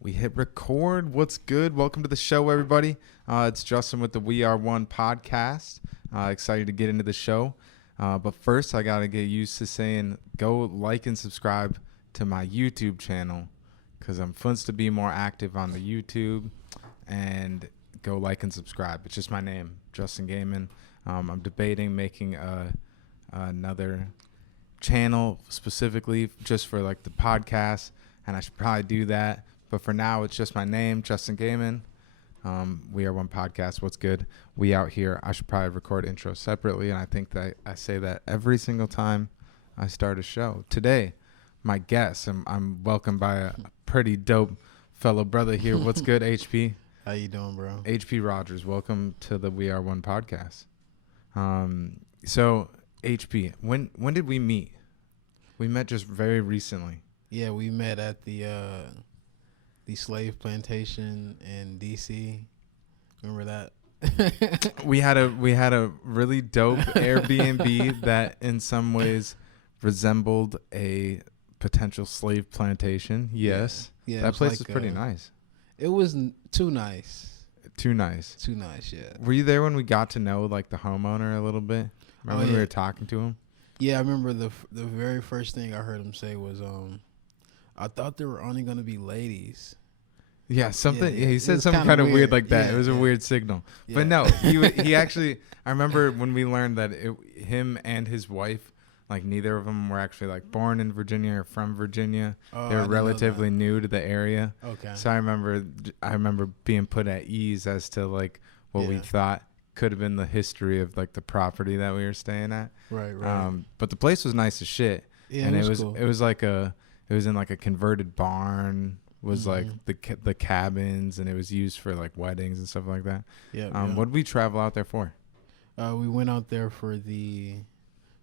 We hit record. What's good? Welcome to the show, everybody. It's Justin with the We Are One podcast. Excited to get into the show. But first, I got to get used to saying go like and subscribe to my YouTube channel because I'm fun to be more active on the YouTube. And go like and subscribe. It's just my name, Justin Gaiman. I'm debating making another channel specifically just for like the podcast, and I should probably do that. But for now, it's just my name, Justin Gaiman. We Are One podcast. What's good? We out here. I should probably record intro separately, and I think that I say that every single time I start a show. Today, my guest, I'm welcomed by a pretty dope fellow brother here. What's good, HP? How you doing, bro? HP Rogers. Welcome to the We Are One podcast. So HP, when did we meet? We met just very recently. Yeah, we met at the slave plantation in DC. Remember that? we had a really dope Airbnb that in some ways resembled a potential slave plantation. Yes. Yeah, that place was pretty nice. It was too nice. Too nice. Too nice, yeah. Were you there when we got to know like the homeowner a little bit? Remember when we were talking to him? Yeah, I remember the very first thing I heard him say was I thought there were only going to be ladies. Yeah, something. Yeah, he said something kind of weird like that. Yeah, it was a weird signal. Yeah. But no, he actually. I remember when we learned that him and his wife, like neither of them were actually like born in Virginia or from Virginia. They were relatively new to the area. Okay. So I remember being put at ease as to like what we thought could have been the history of like the property that we were staying at. Right. But the place was nice as shit. Yeah, and it was cool. It was in like a converted barn. Was like the cabins, and it was used for like weddings and stuff like that. Yeah. What did we travel out there for? We went out there for it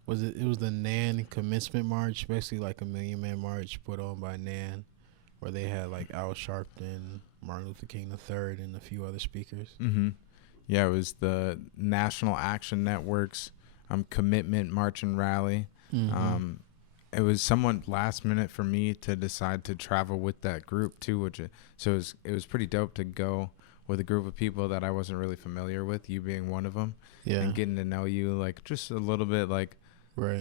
was the NAN commencement march, basically like a Million Man March put on by NAN, where they had like Al Sharpton, Martin Luther King III, and a few other speakers. Mm-hmm. Yeah, it was the National Action Network's commitment march and rally. Mm-hmm. It was somewhat last minute for me to decide to travel with that group too, it was pretty dope to go with a group of people that I wasn't really familiar with, you being one of them, and getting to know you like just a little bit like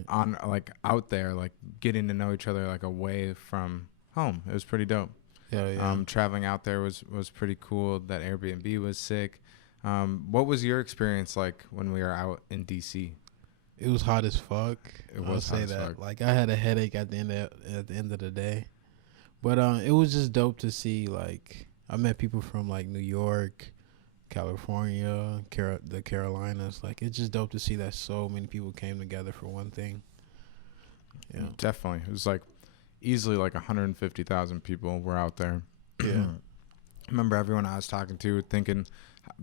on like out there, like getting to know each other like away from home. It was pretty dope. Yeah. Traveling out there was pretty cool. That Airbnb was sick. What was your experience like when we were out in DC? It was hot as fuck. I'll say that. Like I had a headache at the end of the day, but it was just dope to see. Like I met people from like New York, California, the Carolinas. Like it's just dope to see that so many people came together for one thing. Yeah, definitely. It was like easily like 150,000 people were out there. Yeah, I remember everyone I was talking to thinking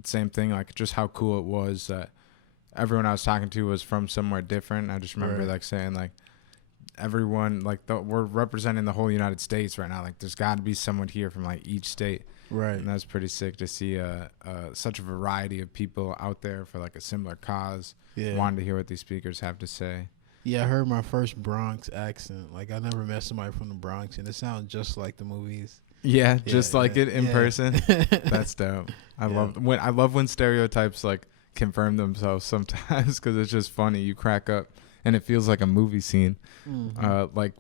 the same thing. Like just how cool it was that. Everyone I was talking to was from somewhere different. I just remember like saying like everyone like we're representing the whole United States right now. Like there's got to be someone here from like each state. Right. And that's pretty sick to see such a variety of people out there for like a similar cause. Yeah. Wanting to hear what these speakers have to say. Yeah, I heard my first Bronx accent. Like I never met somebody from the Bronx, and it sounds just like the movies. Yeah, just like it in person. That's dope. I love when stereotypes like confirm themselves sometimes because it's just funny. You crack up and it feels like a movie scene. Like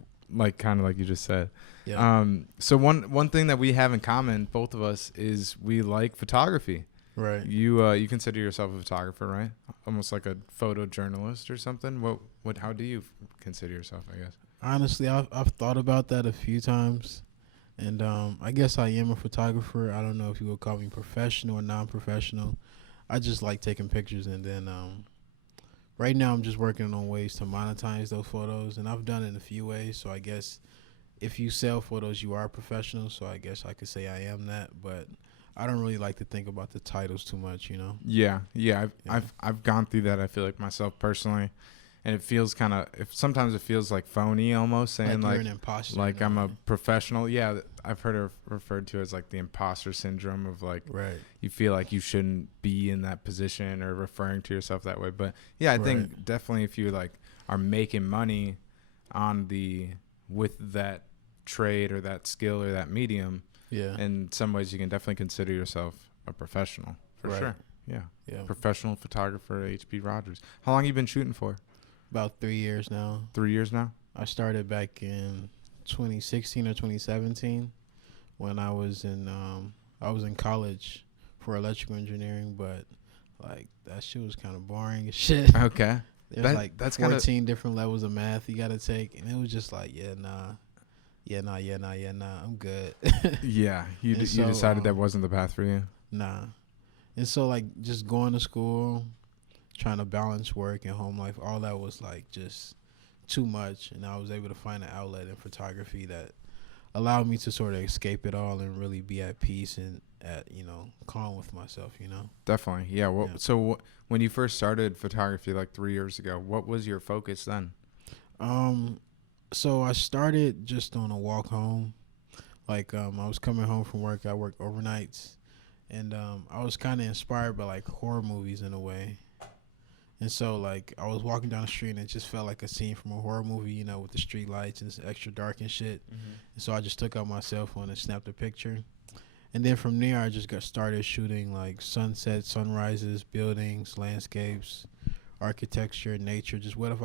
kind of like you just said. So one thing that we have in common, both of us, is we like photography. Right. You consider yourself a photographer, right? Almost like a photojournalist or something. How do you consider yourself, I guess? Honestly, I've thought about that a few times, and I guess I am a photographer. I don't know if you would call me professional or non-professional. I just like taking pictures, and then right now I'm just working on ways to monetize those photos, and I've done it in a few ways. So I guess if you sell photos, you are a professional. So I guess I could say I am that, but I don't really like to think about the titles too much, you know? Yeah. I've gone through that. I feel like myself personally, and it feels sometimes it feels like phony almost, saying like you're an imposter, like I'm a professional. Yeah, I've heard it referred to as like the imposter syndrome of like you feel like you shouldn't be in that position or referring to yourself that way. But yeah, I think definitely if you like are making money with that trade or that skill or that medium, Yeah. in some ways you can definitely consider yourself a professional for Right. sure. Yeah. Yeah. Professional photographer, H.P. Rogers. How long you been shooting for? About 3 years now. 3 years now? I started back in 2016 or 2017 when I was in college for electrical engineering, but like that shit was kind of boring as shit. Okay. There's like that's 14 different levels of math you got to take, and it was just like, I'm good. Yeah. You And you so, decided that wasn't the path for you? Nah. And so like just going to school, trying to balance work and home life, all that was like just too much, and I was able to find an outlet in photography that allowed me to sort of escape it all and really be at peace and at calm with myself. Definitely. Yeah. Well, Yeah. so when you first started photography like 3 years ago, what was your focus then? So I started just on a walk home. Like I was coming home from work. I worked overnights, and I was kind of inspired by like horror movies in a way. And so like I was walking down the street and it just felt like a scene from a horror movie, with the street lights and it's extra dark and shit. Mm-hmm. And so I just took out my cell phone and snapped a picture. And then from there I just got started shooting like sunsets, sunrises, buildings, landscapes, architecture, nature, just whatever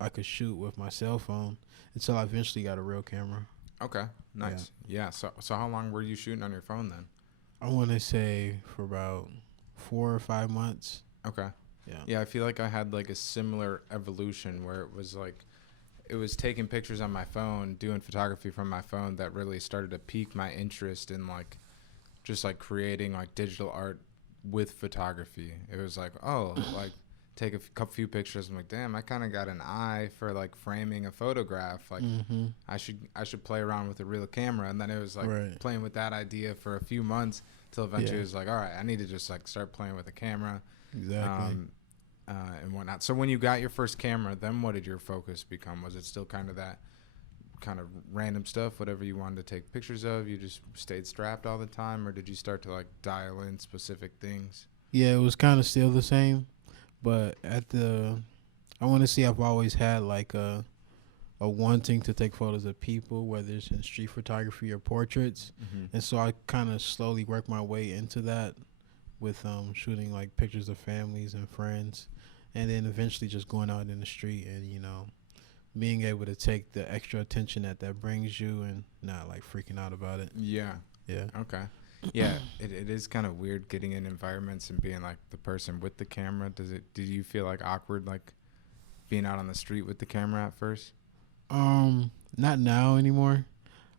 I could shoot with my cell phone until I eventually got a real camera. Okay. Nice. Yeah. So how long were you shooting on your phone then? I want to say for about 4 or 5 months. Okay. Yeah. Yeah, I feel like I had like a similar evolution where it was taking pictures on my phone, doing photography from my phone that really started to pique my interest in like just like creating like digital art with photography. It was like, oh, like take a few pictures. I'm like, damn, I kind of got an eye for like framing a photograph. Like I should play around with a real camera. And then it was like playing with that idea for a few months till eventually it was like, all right, I need to just like start playing with a camera. Exactly. And whatnot. So when you got your first camera, then what did your focus become? Was it still kind of that kind of random stuff, whatever you wanted to take pictures of? You just stayed strapped all the time, or did you start to like dial in specific things? Yeah, it was kind of still the same, but I want to say I've always had like a wanting to take photos of people, whether it's in street photography or portraits, and so I kind of slowly worked my way into that with shooting like pictures of families and friends, and then eventually just going out in the street and being able to take the extra attention that brings you and not like freaking out about it. Yeah. Okay. Yeah, it is kind of weird getting in environments and being like the person with the camera. Did you feel like awkward like being out on the street with the camera at first? Not now anymore.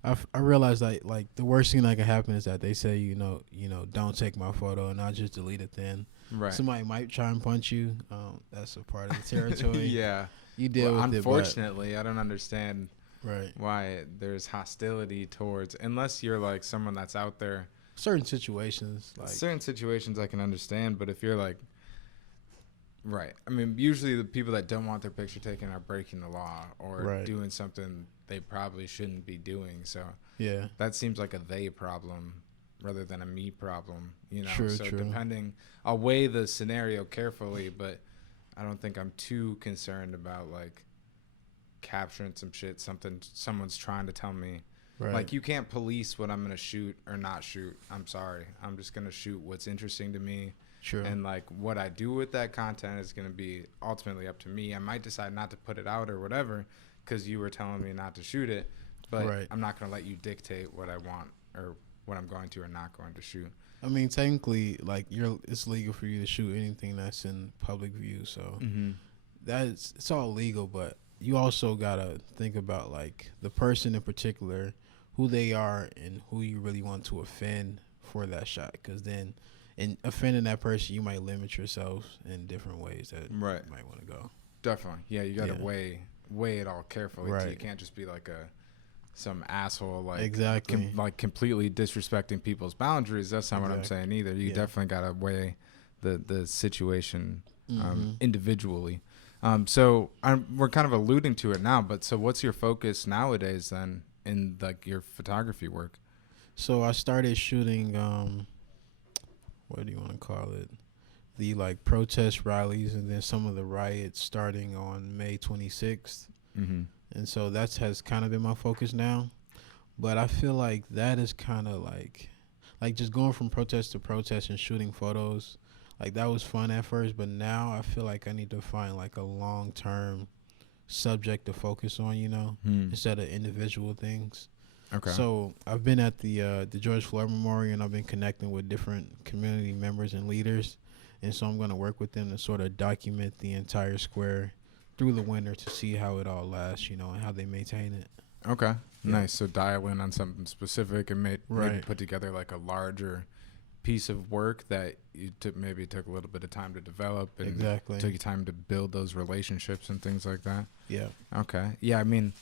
I realized that like the worst thing that can happen is that they say don't take my photo, and I'll just delete it. Then somebody might try and punch you. That's a part of the territory. Yeah, you deal with it. Unfortunately, I don't understand Right. why there's hostility towards, unless you're like someone that's out there. Certain situations I can understand, but if you're like, right, I mean, usually the people that don't want their picture taken are breaking the law or doing something they probably shouldn't be doing. So yeah, that seems like a they problem rather than a me problem, True. Depending, I'll weigh the scenario carefully, but I don't think I'm too concerned about like capturing some shit, someone's trying to tell me. Right. Like, you can't police what I'm going to shoot or not shoot. I'm sorry. I'm just going to shoot what's interesting to me. True. And, like, what I do with that content is going to be ultimately up to me. I might decide not to put it out or whatever because you were telling me not to shoot it. But I'm not going to let you dictate what I want or what I'm going to or not going to shoot. I mean, technically, like, it's legal for you to shoot anything that's in public view. So it's all legal, but you also got to think about, like, the person in particular, who they are and who you really want to offend for that shot, because then in offending that person you might limit yourself in different ways that you might want to go. Definitely. Yeah, you got to weigh it all carefully. You can't just be like some asshole like like completely disrespecting people's boundaries. That's not what I'm saying either. You definitely got to weigh the situation individually. So we're kind of alluding to it now, but so what's your focus nowadays then in like your photography work? So I started shooting what do you want to call it, the like protest rallies and then some of the riots starting on May 26th. And so that has kind of been my focus now, But I feel like that is kind of like just going from protest to protest and shooting photos. Like that was fun at first, but now I feel like I need to find like a long term subject to focus on, instead of individual things. Okay. So I've been at the George Floyd Memorial, and I've been connecting with different community members and leaders, and so I'm going to work with them to sort of document the entire square through the winter to see how it all lasts, and how they maintain it. Okay. Yeah. Nice. So dial in on something specific and maybe Right. put together like a larger piece of work that you maybe took a little bit of time to develop and Exactly. took you time to build those relationships and things like that. Yeah. Okay. Yeah. I mean,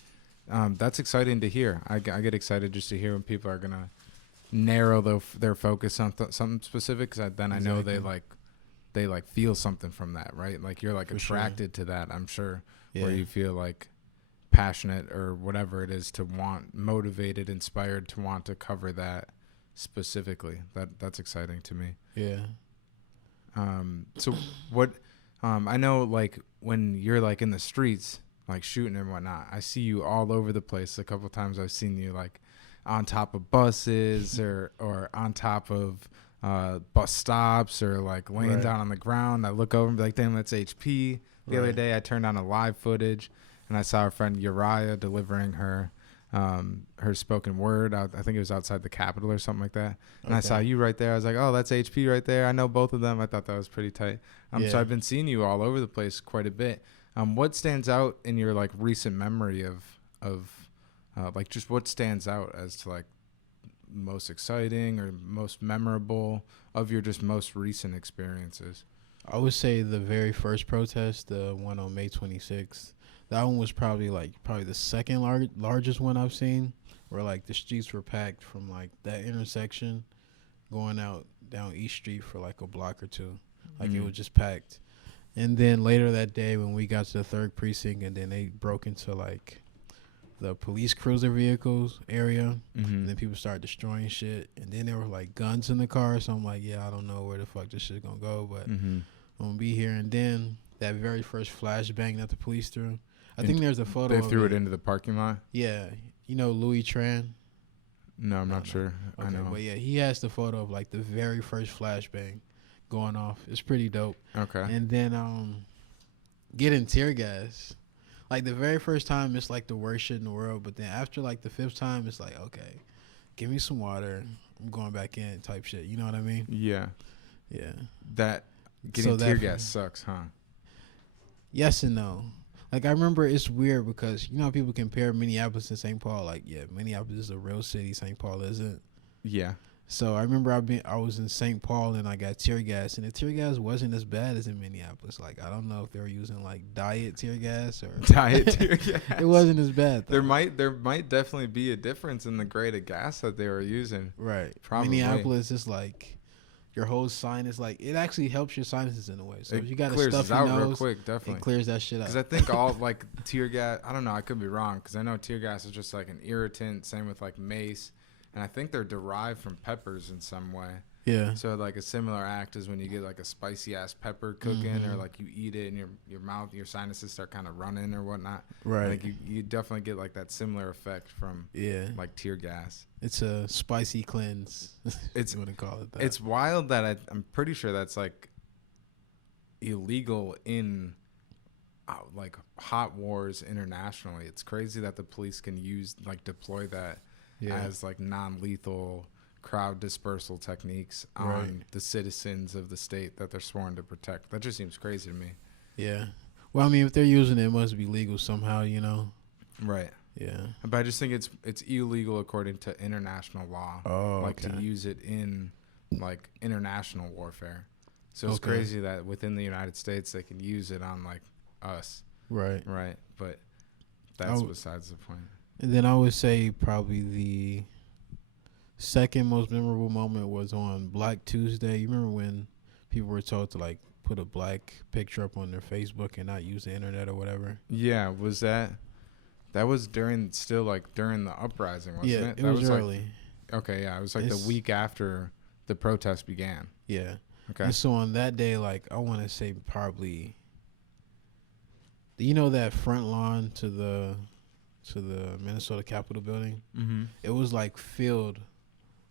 that's exciting to hear. I get excited just to hear when people are gonna narrow their focus on something specific. Cause then I know they feel something from that, right? Like you're like For sure. attracted to that. I'm sure Yeah. where you feel like passionate or whatever it is to want, motivated, inspired to want to cover that specifically. That's exciting to me. Yeah. So what? I know like when you're like in the streets, like shooting and whatnot, I see you all over the place. A couple of times I've seen you like on top of buses or on top of bus stops or like laying Right. down on the ground. I look over and be like, damn, that's HP. The other Right. day I turned on a live footage and I saw our friend Uriah delivering her spoken word. I think it was outside the Capitol or something like that. And I saw you right there. I was like, oh, that's HP right there. I know both of them. I thought that was pretty tight. Yeah. So I've been seeing you all over the place quite a bit. What stands out in your like recent memory of like just what stands out as to like most exciting or most memorable of your just most recent experiences? I would say the very first protest, the one on May 26th, that one was probably the second largest one I've seen, where like the streets were packed from like that intersection going out down East Street for like a block or two. Like it was just packed. And then later that day when we got to the 3rd precinct and then they broke into like the police cruiser vehicles area, and then people started destroying shit, and then there were like guns in the car, so I'm like, yeah, I don't know where the fuck this shit gonna go, but I'm gonna be here. And then that very first flashbang that the police threw, I think there's a photo. They threw it into the parking lot? Yeah. You know Louis Tran? No, I'm not sure. Okay, I know. but yeah, he has the photo of like the very first flashbang going off. It's pretty dope. Okay. And then getting tear gas. Like the very first time it's like the worst shit in the world, but then after like the 5th time it's like, okay, give me some water, I'm going back in type shit. You know what I mean? Yeah. Yeah. That getting tear gas sucks, huh? Yes and no. Like I remember it's weird because you know how people compare Minneapolis and St. Paul. Like yeah, Minneapolis is a real city, St. Paul isn't. Yeah. So I remember I was in St. Paul and I got tear gas, and the tear gas wasn't as bad as in Minneapolis. Like I don't know if they were using like diet tear gas or diet tear gas. It wasn't as bad, though. There might definitely be a difference in the grade of gas that they were using. Right. Probably. Minneapolis is like your whole sinus, like it actually helps your sinuses in a way. So if you got a clears stuffy out nose, real quick, definitely. it clears that shit out. Because I think all like tear gas, I don't know, I could be wrong because I know tear gas is just like an irritant. Same with like mace. And I think they're derived from peppers in some way. Yeah. So like a similar act is when you get like a spicy ass pepper cooking, or like you eat it and your mouth, your sinuses start kind of running or whatnot. Right. Like you definitely get like that similar effect from like tear gas. It's a spicy cleanse. It's you want to call it that. It's wild that I'm pretty sure that's like illegal in like hot wars internationally. It's crazy that the police can deploy that as like non-lethal crowd dispersal techniques on the citizens of the state that they're sworn to protect. That just seems crazy to me. Yeah. Well, I mean, if they're using it, it must be legal somehow, you know? Right. Yeah. But I just think it's illegal according to international law. Oh, like to use it in like international warfare. So it's crazy that within the United States they can use it on like us. Right. Right. But that's besides the point. And then I would say probably the second most memorable moment was on Black Tuesday. You remember when people were told to like put a black picture up on their Facebook and not use the internet or whatever? Yeah, was that was during the uprising, wasn't it? It was early. Okay, yeah, it was like the week after the protest began. Yeah. Okay. And so on that day, like I want to say probably, you know, that front lawn to the to the Minnesota Capitol building. Mm-hmm. It was like filled,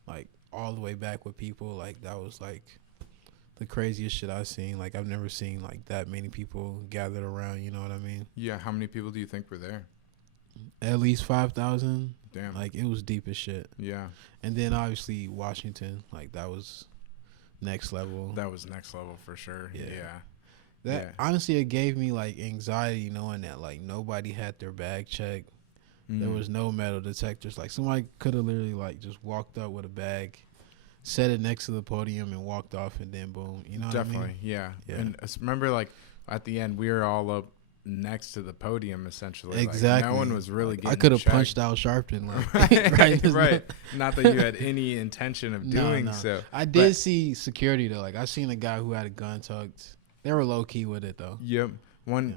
like all the way back with people. Like that was like the craziest shit I've seen. Like I've never seen like that many people gathered around. You know what I mean? Yeah. How many people do you think were there? At least 5,000. Damn. Like it was deep as shit. Yeah. And then obviously Washington, like that was next level. That was next level for sure. Yeah. Yeah. That honestly, it gave me like anxiety knowing that like nobody had their bag checked. There was no metal detectors. Like somebody could have literally like just walked up with a bag, set it next to the podium, and walked off, and then boom. You know what I Definitely. mean? Yeah. Yeah. And remember, like at the end, we were all up next to the podium essentially. Exactly. Like, no one was really getting I could have checked. punched Al Sharpton. Like, right. Not that you had any intention of doing so. I did see security though. Like I seen a guy who had a gun tucked. They were low key with it though. Yep.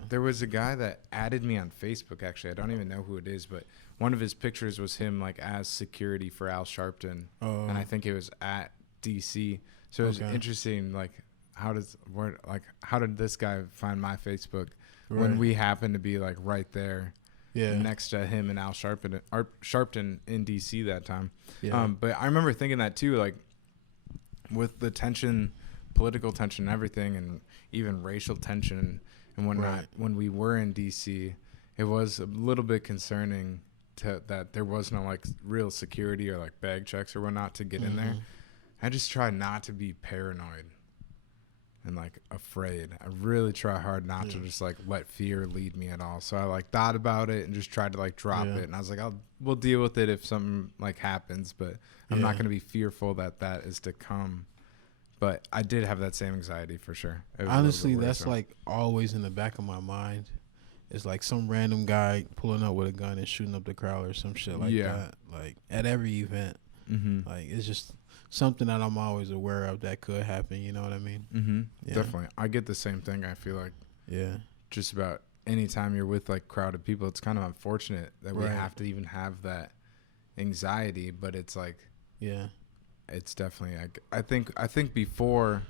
There was a guy that added me on Facebook. Actually, I don't even know who it is, but one of his pictures was him like as security for Al Sharpton, and I think it was at DC. So it was interesting. Like, how did this guy find my Facebook when we happened to be like right there, next to him and Al Sharpton in DC that time? Yeah. But I remember thinking that too, like with the tension, political tension, and everything, and even racial tension and whatnot. When we were in DC, it was a little bit concerning that there was no like real security or like bag checks or whatnot to get in there. I just try not to be paranoid and like afraid. I really try hard not to just like let fear lead me at all. So I like thought about it and just tried to like drop it. And I was like, we'll deal with it if something like happens, but I'm not going to be fearful that is to come. But I did have that same anxiety for sure. Honestly, that's like always in the back of my mind. It's like some random guy pulling up with a gun and shooting up the crowd or some shit like that. Like at every event. Like it's just something that I'm always aware of that could happen. You know what I mean? Definitely. I get the same thing. I feel like just about any time you're with like crowded people, it's kind of unfortunate that we have to even have that anxiety. But it's like, it's definitely. I think before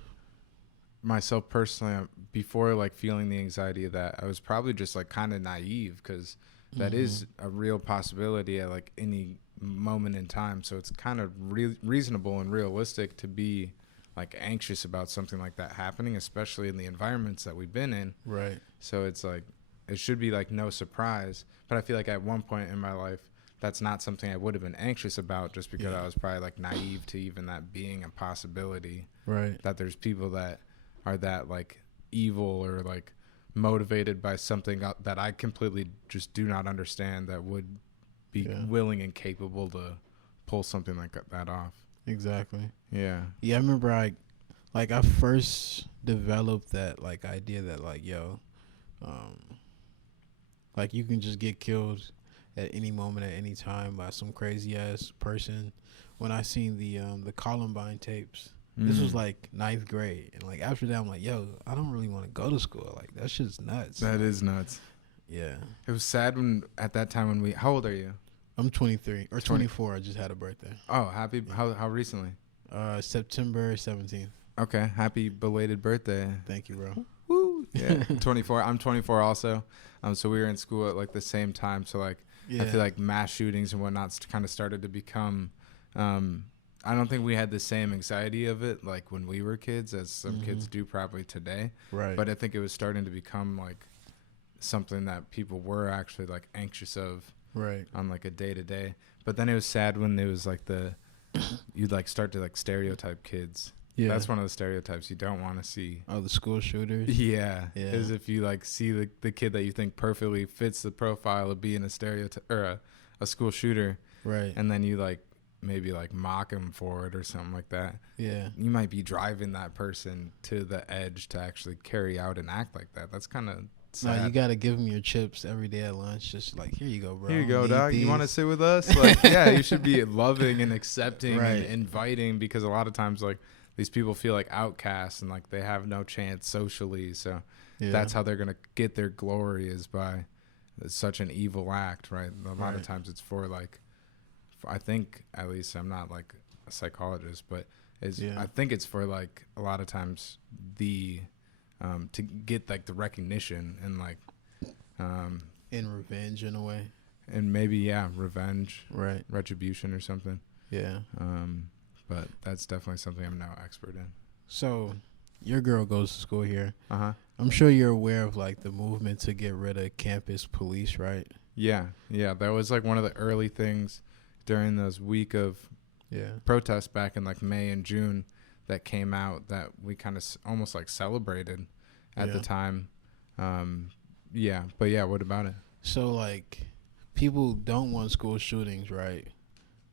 myself personally, before like feeling the anxiety of that, I was probably just like kind of naive because that is a real possibility at like any moment in time. So it's kind of reasonable and realistic to be like anxious about something like that happening, especially in the environments that we've been in. Right. So it's like it should be like no surprise. But I feel like at one point in my life, that's not something I would have been anxious about just because I was probably like naive to even that being a possibility. Right. That there's people that are that like evil or like motivated by something that I completely just do not understand that would be willing and capable to pull something like that off. Exactly. Yeah. Yeah, I remember I first developed that like idea that like like you can just get killed at any moment at any time by some crazy ass person when I seen the Columbine tapes. This was like 9th grade, and like after that I'm like, yo, I don't really want to go to school. Like that shit's nuts. That is nuts. Yeah. It was sad when at that time when how old are you? I'm 23 or 24. I just had a birthday. Oh, happy how recently? September 17th. Okay, happy belated birthday. Thank you, bro. Woo. Yeah. 24. I'm 24 also. So we were in school at like the same time. So like I feel like mass shootings and whatnot kind of started to become I don't think we had the same anxiety of it like when we were kids as some kids do probably today. Right. But I think it was starting to become like something that people were actually like anxious of on like a day to day. But then it was sad when it was like you'd like start to like stereotype kids. Yeah. That's one of the stereotypes you don't want to see. Oh, the school shooters? Yeah. Is if you like see the kid that you think perfectly fits the profile of being a stereotype or a school shooter. Right. And then you like maybe like mock him for it or something like that. Yeah. You might be driving that person to the edge to actually carry out and act like that. That's kind of sad. No, you got to give them your chips every day at lunch. Just like, here you go, bro. Here you go, dog. You want to sit with us? Like, yeah, you should be loving and accepting and inviting because a lot of times like these people feel like outcasts and like they have no chance socially. So that's how they're going to get their glory is by such an evil act, right? A lot of times it's for like, I think at least I'm not like a psychologist, but I think it's for like a lot of times to get like the recognition and like in revenge in a way. and maybe revenge, Right. retribution or something. Yeah. But that's definitely something I'm no expert in. So, your girl goes to school here. Uh-huh. I'm sure you're aware of like the movement to get rid of campus police, right? Yeah. That was like one of the early things during those week of protests back in like May and June that came out that we kind of almost like celebrated at the time. But what about it? So like people don't want school shootings, right?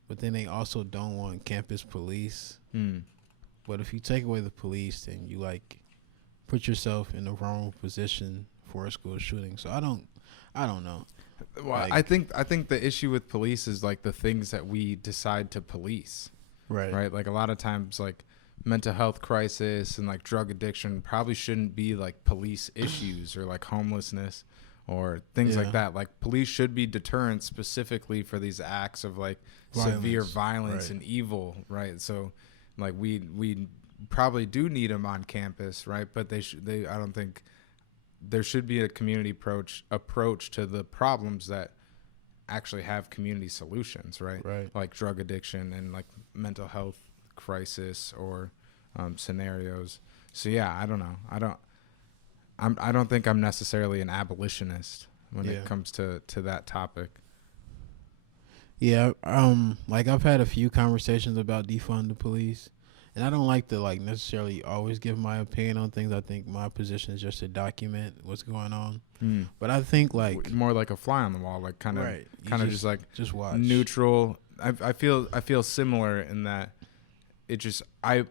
But then they also don't want campus police. But if you take away the police, then you like put yourself in the wrong position for a school shooting. So I don't know. Well, I think the issue with police is like the things that we decide to police. Right. Like a lot of times like mental health crisis and like drug addiction probably shouldn't be like police issues or like homelessness or things like that. Like police should be deterrents specifically for these acts of like severe violence and evil. Right. So like we probably do need them on campus. Right. But I don't think there should be a community approach to the problems that actually have community solutions, right? Like drug addiction and like mental health crisis or scenarios. So I don't know. I don't think I'm necessarily an abolitionist when it comes to that topic. Yeah, like I've had a few conversations about defund the police. And I don't like to like necessarily always give my opinion on things. I think my position is just to document what's going on. But I think like more like a fly on the wall, like kind of just like just watch neutral. I feel similar in that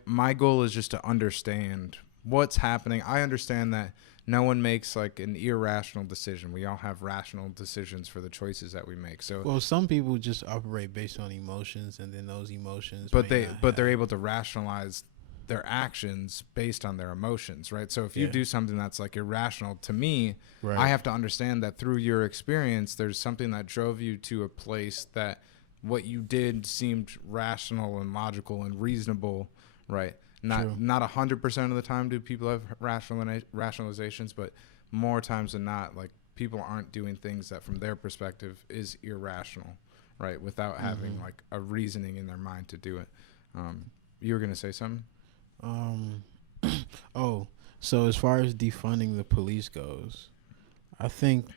my goal is just to understand what's happening. I understand that no one makes like an irrational decision. We all have rational decisions for the choices that we make. So well, some people just operate based on emotions, and then those emotions. But they're able to rationalize their actions based on their emotions, right? So if you do something that's like irrational to me, I have to understand that through your experience, there's something that drove you to a place that what you did seemed rational and logical and reasonable, right? Not 100% of the time do people have rationalizations, but more times than not, like people aren't doing things that from their perspective is irrational, right? Without having like a reasoning in their mind to do it. You were going to say something? So as far as defunding the police goes, I think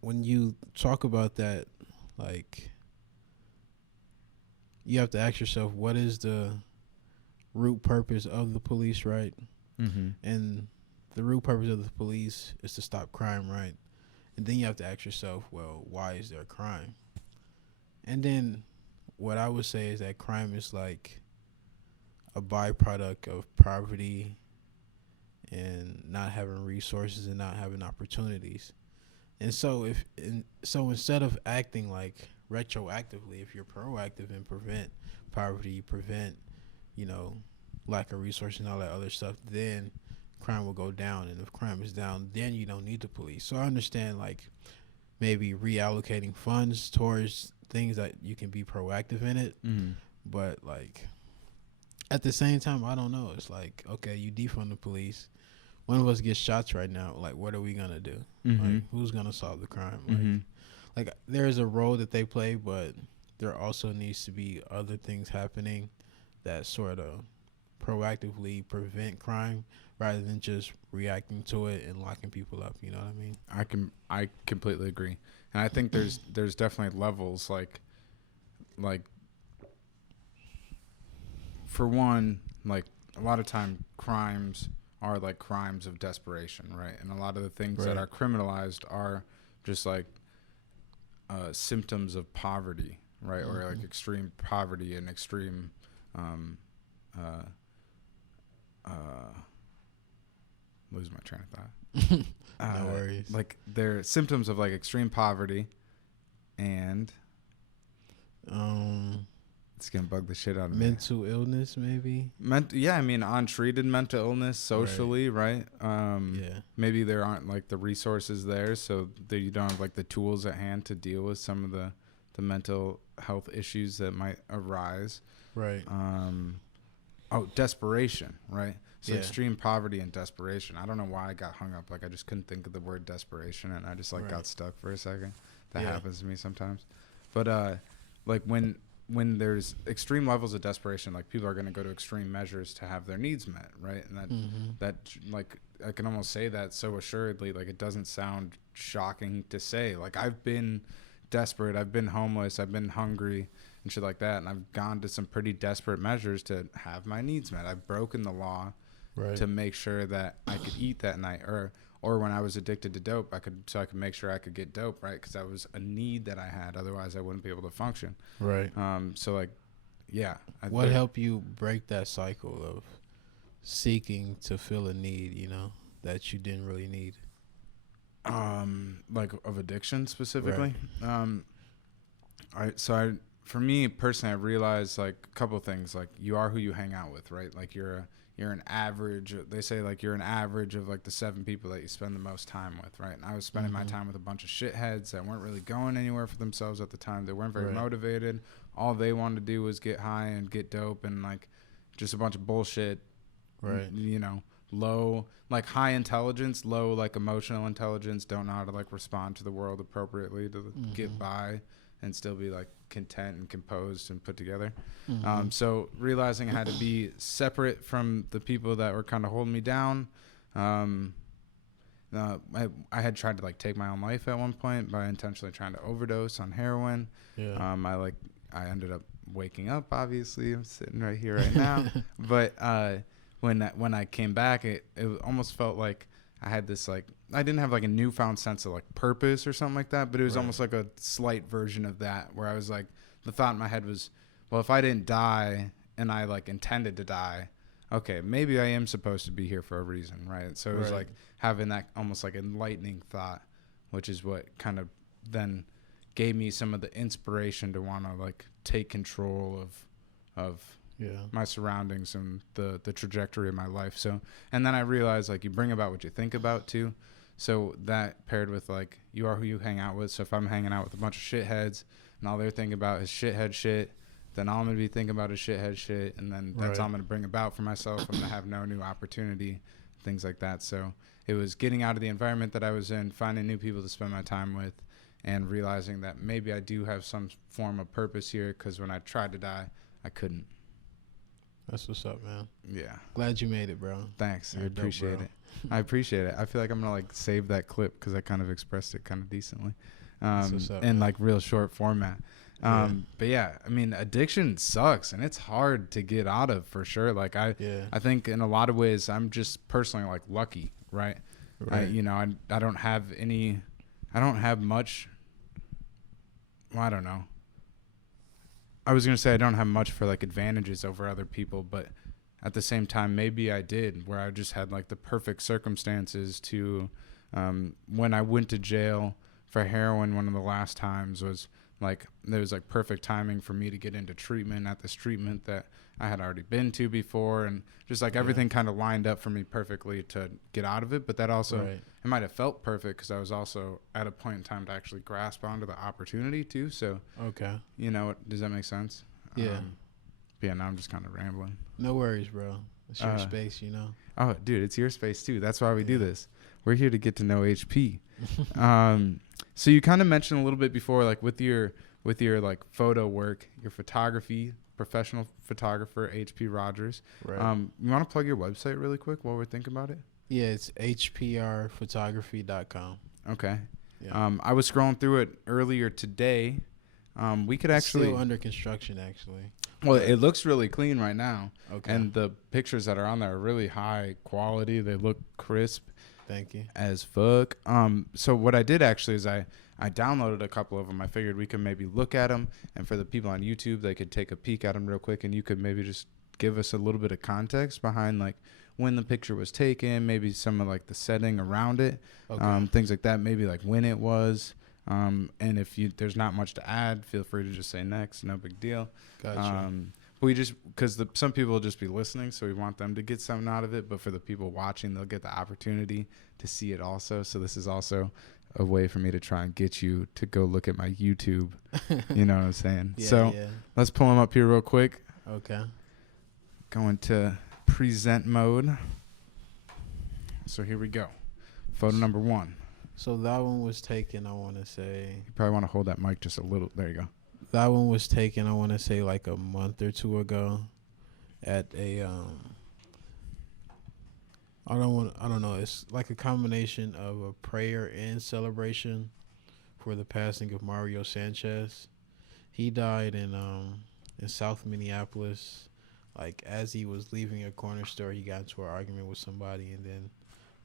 when you talk about that, like, you have to ask yourself, what is the root purpose of the police, right? And the root purpose of the police is to stop crime, right? And then you have to ask yourself, well, why is there crime? And then what I would say is that crime is like a byproduct of poverty and not having resources and not having opportunities. And so instead of acting like retroactively, if you're proactive and prevent poverty, prevent, lack of resources and all that other stuff, then crime will go down. And if crime is down, then you don't need the police. So I understand like maybe reallocating funds towards things that you can be proactive in it. But like at the same time, I don't know. It's like, okay, you defund the police. One of us gets shots right now. Like, what are we gonna do? Like, who's gonna solve the crime? Like there's a role that they play, but there also needs to be other things happening that sort of proactively prevent crime rather than just reacting to it and locking people up. You know what I mean? I completely agree. And I think there's definitely levels like for one, like a lot of time crimes are like crimes of desperation, right? And a lot of the things that are criminalized are just like symptoms of poverty, right? Or like extreme poverty and extreme lose my train of thought. No worries. Like they're symptoms of like extreme poverty and it's gonna bug the shit out of me. Mental illness, maybe. I mean, untreated mental illness socially, right? Maybe there aren't like the resources there, so that you don't have like the tools at hand to deal with some of the mental health issues that might arise. Right. Desperation, right? So extreme poverty and desperation. I don't know why I got hung up. Like I just couldn't think of the word desperation, and I just like got stuck for a second. That happens to me sometimes. But like when there's extreme levels of desperation, like people are going to go to extreme measures to have their needs met, right? And that like I can almost say that so assuredly, like it doesn't sound shocking to say. Like I've been desperate, I've been homeless, I've been hungry and shit like that, and I've gone to some pretty desperate measures to have my needs met. I've broken the law to make sure that I could eat that night, or when I was addicted to dope, I could make sure I could get dope, right? Because that was a need that I had. Otherwise, I wouldn't be able to function. Right. So like, yeah. What helped you break that cycle of seeking to fill a need, you know, that you didn't really need? Like of addiction specifically. For me personally, I realized like a couple of things. Like you are who you hang out with, right? Like you're an average. They say like you're an average of like the 7 people that you spend the most time with, right? And I was spending my time with a bunch of shitheads that weren't really going anywhere for themselves at the time. They weren't very motivated. All they wanted to do was get high and get dope and like just a bunch of bullshit. Right. You know, low, like high intelligence, low like emotional intelligence, don't know how to like respond to the world appropriately to get by and still be like content and composed and put together. So realizing I had to be separate from the people that were kind of holding me down. I had tried to like take my own life at one point by intentionally trying to overdose on heroin. I ended up waking up, obviously I'm sitting right here right now. But when I came back, it almost felt like I had this like, I didn't have like a newfound sense of like purpose or something like that, but it was almost like a slight version of that, where I was like, the thought in my head was, well, if I didn't die and I like intended to die, okay, maybe I am supposed to be here for a reason, right? So it was like having that almost like enlightening thought, which is what kind of then gave me some of the inspiration to want to like take control of my surroundings and the trajectory of my life. So, and then I realized like you bring about what you think about too. So that paired with like you are who you hang out with. So if I'm hanging out with a bunch of shitheads and all they're thinking about is shithead shit, then all I'm going to be thinking about is shithead shit. And then that's all I'm going to bring about for myself. I'm going to have no new opportunity, things like that. So it was getting out of the environment that I was in, finding new people to spend my time with, and realizing that maybe I do have some form of purpose here, because when I tried to die, I couldn't. That's what's up, man. Yeah. Glad you made it, bro. Thanks. I appreciate it. I appreciate it. I feel like I'm going to like save that clip because I kind of expressed it kind of decently in like real short format. But yeah, I mean, addiction sucks and it's hard to get out of for sure. Like I think in a lot of ways I'm just personally like lucky, right? I don't have much. Well, I don't know. I was going to say I don't have much for like advantages over other people, but at the same time, maybe I did, where I just had like the perfect circumstances to, when I went to jail for heroin, one of the last times was like, there was like perfect timing for me to get into treatment at this treatment that I had already been to before. And just like everything kind of lined up for me perfectly to get out of it. But that also, it might have felt perfect because I was also at a point in time to actually grasp onto the opportunity too. So, you know, does that make sense? Yeah. Yeah, now I'm just kind of rambling. No worries, bro. It's your space, you know? Oh, dude, it's your space too. That's why we do this. We're here to get to know HP. So you kind of mentioned a little bit before, like with your like photo work, your photography, professional photographer, HP Rogers. Right. You want to plug your website really quick while we're thinking about it? Yeah, it's hprphotography.com. Okay. Yeah. I was scrolling through it earlier today. We could actually still under construction, actually. Well, it looks really clean right now. Okay. And the pictures that are on there are really high quality. They look crisp. Thank you. As fuck. So what I did actually is I downloaded a couple of them. I figured we could maybe look at them, and for the people on YouTube, they could take a peek at them real quick, and you could maybe just give us a little bit of context behind like when the picture was taken, maybe some of like the setting around it, things like that, maybe like when it was. And if there's not much to add, feel free to just say next. No big deal. Gotcha. We just, because some people will just be listening, so we want them to get something out of it. But for the people watching, they'll get the opportunity to see it also. So this is also a way for me to try and get you to go look at my YouTube. You know what I'm saying? Let's pull them up here real quick. Okay. Going to present mode. So here we go. Photo number 1. So that one was taken, I want to say. You probably want to hold that mic just a little. There you go. That one was taken, I want to say, like a month or two ago at a I don't know. It's like a combination of a prayer and celebration for the passing of Mario Sanchez. He died in South Minneapolis. Like as he was leaving a corner store, he got into an argument with somebody, and then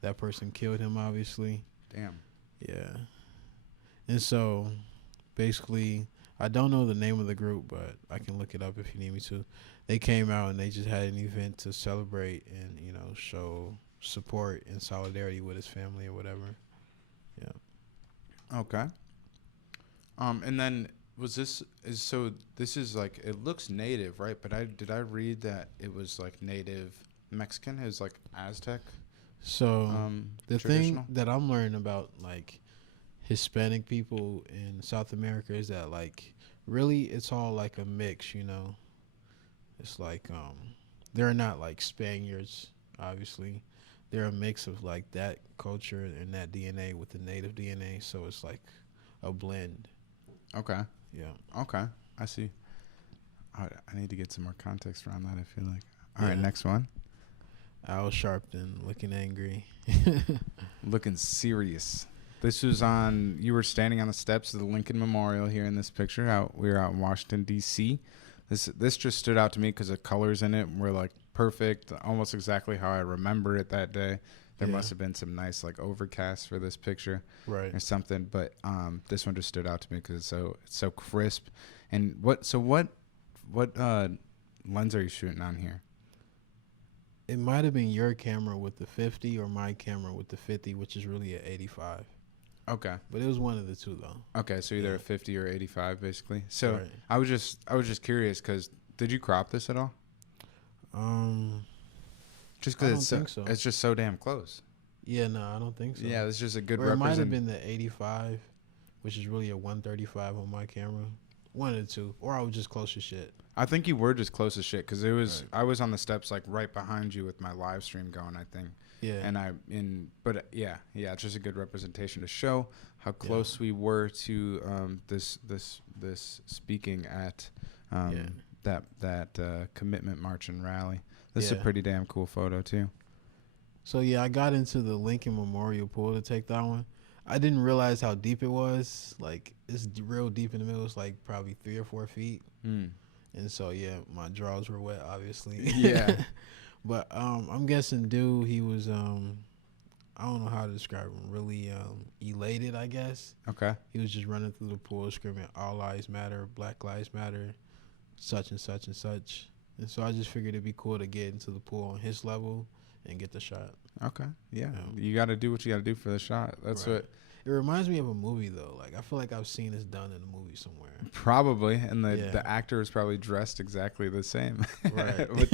that person killed him. Obviously. Damn. Yeah. And so, basically, I don't know the name of the group, but I can look it up if you need me to. They came out and they just had an event to celebrate and show support and solidarity with his family or whatever. Yeah. Okay. And then this is like, it looks native, right? But did I read that it was like native Mexican? It was like Aztec. So the traditional? thing that I'm learning about like Hispanic people in South America is that like really it's all like a mix, It's like they're not like Spaniards, obviously. They're a mix of like that culture and that DNA with the native DNA, so it's like a blend. Okay. Yeah. Okay. I see. I need to get some more context around that, I feel like. All right, Yeah. next one. Al Sharpton looking angry. Looking serious. This was you were standing on the steps of the Lincoln Memorial here in this picture. We were out in Washington, D.C. This just stood out to me because the colors in it were like perfect, almost exactly how I remember it that day. There must have been some nice like overcast for this picture, Right. or something. But this one just stood out to me because it's so crisp. And what lens are you shooting on here? It might have been your camera with the 50 or my camera with the 50, which is really an 85. Okay. But it was one of the two, though. Okay, so either a 50 or 85, basically. So Right. I was just curious because did you crop this at all? Just I don't because think so. it's just so damn close. Yeah, no, I don't think so. Yeah, it's just a good Or it might have been the 85, which is really a 135 on my camera. One of the two. Or I was just close as shit. I think you were just close as shit because it was. Right. I was on the steps like right behind you with my live stream going, I think. Yeah. But it's just a good representation to show how close we were to this speaking at that commitment march and rally. This is a pretty damn cool photo too. So yeah, I got into the Lincoln Memorial pool to take that one. I didn't realize how deep it was. Like it's real deep in the middle. It's like probably 3 or 4 feet. And so yeah, my drawers were wet, obviously. Yeah. But I'm guessing dude, he was I don't know how to describe him. Really elated, I guess. Okay. He was just running through the pool screaming, "All lives matter, Black lives matter, such and such and such." And so I just figured it'd be cool to get into the pool on his level and get the shot. Okay. Yeah. You got to do what you got to do for the shot. That's Right. what. It reminds me of a movie though. Like I feel like I've seen this done in a movie somewhere. Probably, and the actor was probably dressed exactly the same, Right. with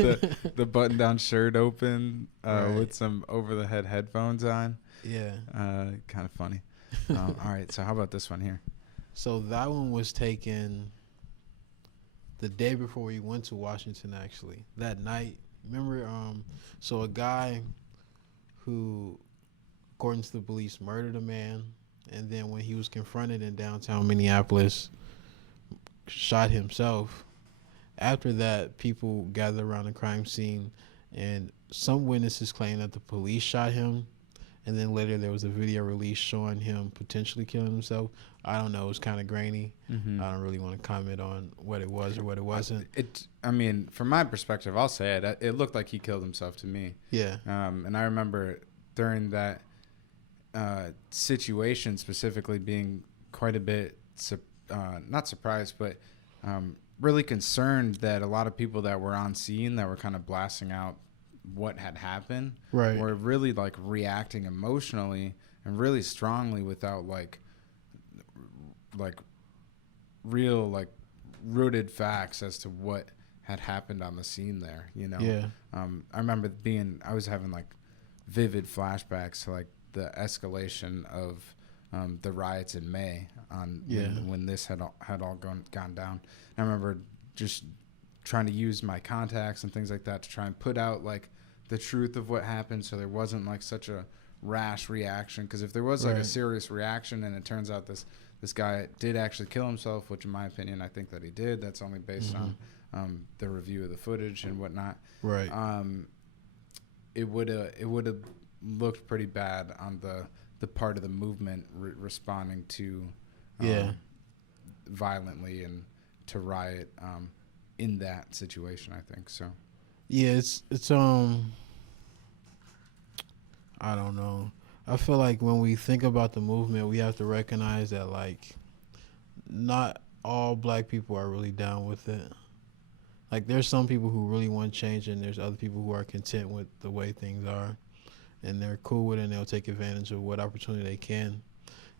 the button-down shirt open, Right. with some over-the-head headphones on. Yeah. Kind of funny. All right, so how about this one here? So that one was taken the day before we went to Washington. Actually, that night. Remember? So a guy who, according to the police, murdered a man, and then when he was confronted in downtown Minneapolis, shot himself. After that, people gathered around the crime scene, and some witnesses claim that the police shot him, and then later there was a video release showing him potentially killing himself. I don't know. It was kind of grainy. Mm-hmm. I don't really want to comment on what it was or what it wasn't. I mean, from my perspective, I'll say it. It looked like he killed himself to me. Yeah. And I remember during that situation specifically being quite a bit, not surprised, but really concerned that a lot of people that were on scene that were kind of blasting out what had happened were really like reacting emotionally and really strongly without like real like rooted facts as to what had happened on the scene there, Yeah. I remember I was having like vivid flashbacks to like the escalation of the riots in May when this had all gone down. And I remember just trying to use my contacts and things like that to try and put out like the truth of what happened, so there wasn't like such a rash reaction. Because if there was like a serious reaction and it turns out this guy did actually kill himself, which in my opinion I think that he did, that's only based on the review of the footage and whatnot, right, it would have looked pretty bad on the part of the movement responding to violently and to riot in that situation, I think. So yeah, it's I don't know. I feel like when we think about the movement, we have to recognize that like not all black people are really down with it. Like there's some people who really want change, and there's other people who are content with the way things are, and they're cool with it, and they'll take advantage of what opportunity they can.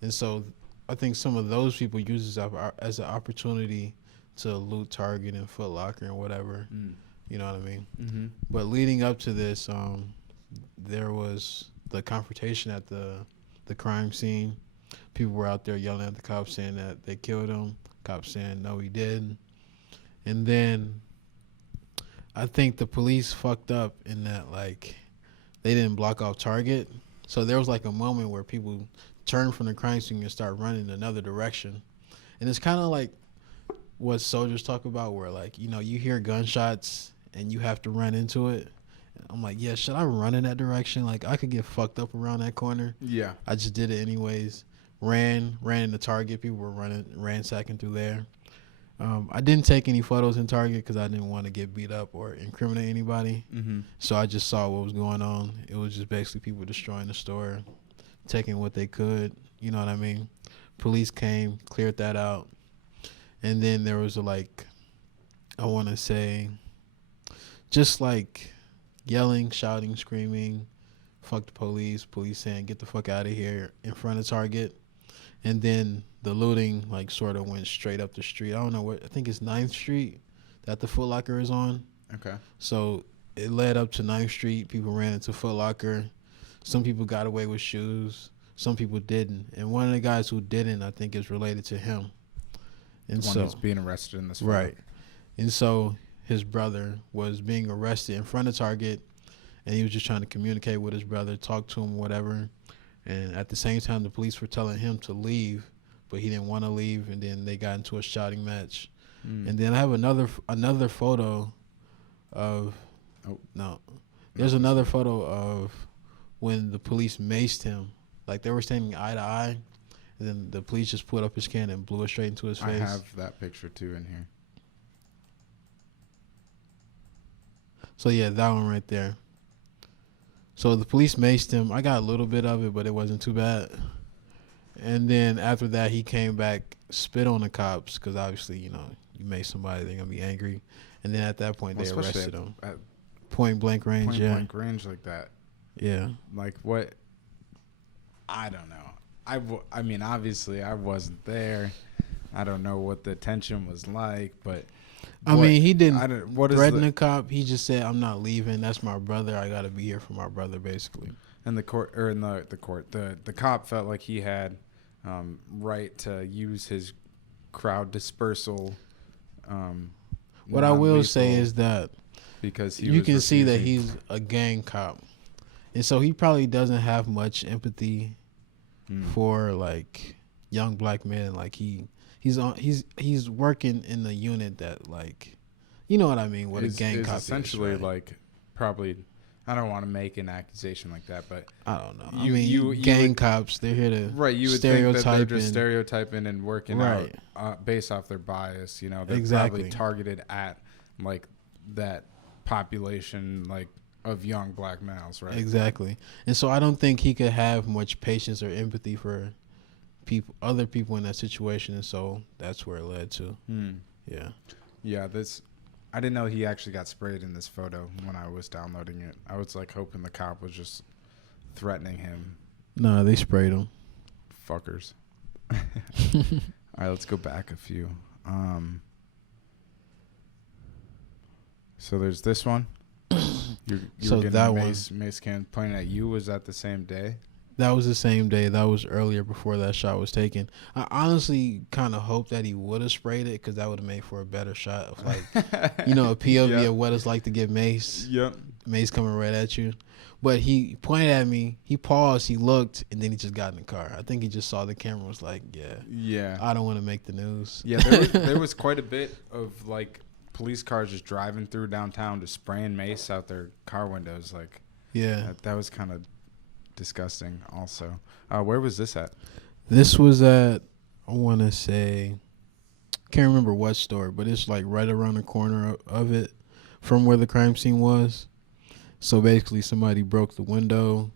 And so I think some of those people use this as an opportunity to loot Target and Foot Locker and whatever. You know what I mean? Mm-hmm. But leading up to this, there was the confrontation at the crime scene. People were out there yelling at the cops saying that they killed him. Cops saying no, he didn't. And then I think the police fucked up in that like they didn't block off Target. So there was like a moment where people turned from the crime scene and start running in another direction. And it's kind of like what soldiers talk about, where like, you know, you hear gunshots and you have to run into it. I'm like, yeah, should I run in that direction? Like, I could get fucked up around that corner. Yeah. I just did it anyways. Ran into Target. People were ransacking through there. I didn't take any photos in Target because I didn't want to get beat up or incriminate anybody. Mm-hmm. So I just saw what was going on. It was just basically people destroying the store, taking what they could. You know what I mean? Police came, cleared that out. And then there was I want to say, just like yelling, shouting, screaming, fuck the police saying, get the fuck out of here in front of Target. And then the looting sort of went straight up the street. I don't know what, I think it's 9th Street that the Foot Locker is on. Okay. So it led up to 9th Street. People ran into Foot Locker. Some people got away with shoes. Some people didn't. And one of the guys who didn't, I think, is related to him. And the one that's being arrested in this photo. Right. And so his brother was being arrested in front of Target, and he was just trying to communicate with his brother, talk to him, whatever. And at the same time, the police were telling him to leave, but he didn't want to leave, and then they got into a shouting match. And then I have another photo of there's another photo of when the police maced him. Like, they were standing eye to eye, and then the police just put up his can and blew it straight into his face. I have that picture too in here. So yeah, that one right there. So the police maced him. I got a little bit of it, but it wasn't too bad. And then after that, he came back, spit on the cops, because obviously, you mace somebody, they're going to be angry. And then at that point, they arrested him. At point blank range, point blank range like that. Yeah. Like what? I don't know. I mean, obviously, I wasn't there. I don't know what the tension was like, but... I mean, he didn't threaten the cop. He just said, "I'm not leaving. That's my brother. I got to be here for my brother," basically. And the cop felt like he had right to use his crowd dispersal. What I will say is that because you can see that he's a gang cop, and so he probably doesn't have much empathy for young black men. Like he's working in the unit that you know what I mean, what a gang cop essentially is, right? Probably, I don't want to make an accusation like that, but I don't know. Gang cops, they're here to you would think that they're just stereotyping and working out based off their bias. They're probably targeted at that population of young black males, right? Exactly. And so I don't think he could have much patience or empathy for other people in that situation, and so that's where it led to. Yeah, I didn't know he actually got sprayed in this photo when I was downloading it. I was hoping the cop was just threatening him. No, they sprayed him. Fuckers. All right, let's go back a few. So there's this one. You were getting that mace can pointing at you. Was that the same day? That was the same day. That was earlier before that shot was taken. I honestly kind of hoped that he would have sprayed it, because that would have made for a better shot of a POV of what it's like to get maced. Yep. Mace coming right at you. But he pointed at me. He paused. He looked, and then he just got in the car. I think he just saw the camera. And was like, Yeah. I don't want to make the news. Yeah, there was quite a bit of like police cars just driving through downtown, just spraying mace out their car windows. Like, Yeah. that was kind of disgusting. Also, where was this at? This was at, I want to say, can't remember what store, but it's like right around the corner of it from where the crime scene was. So basically, somebody broke the window,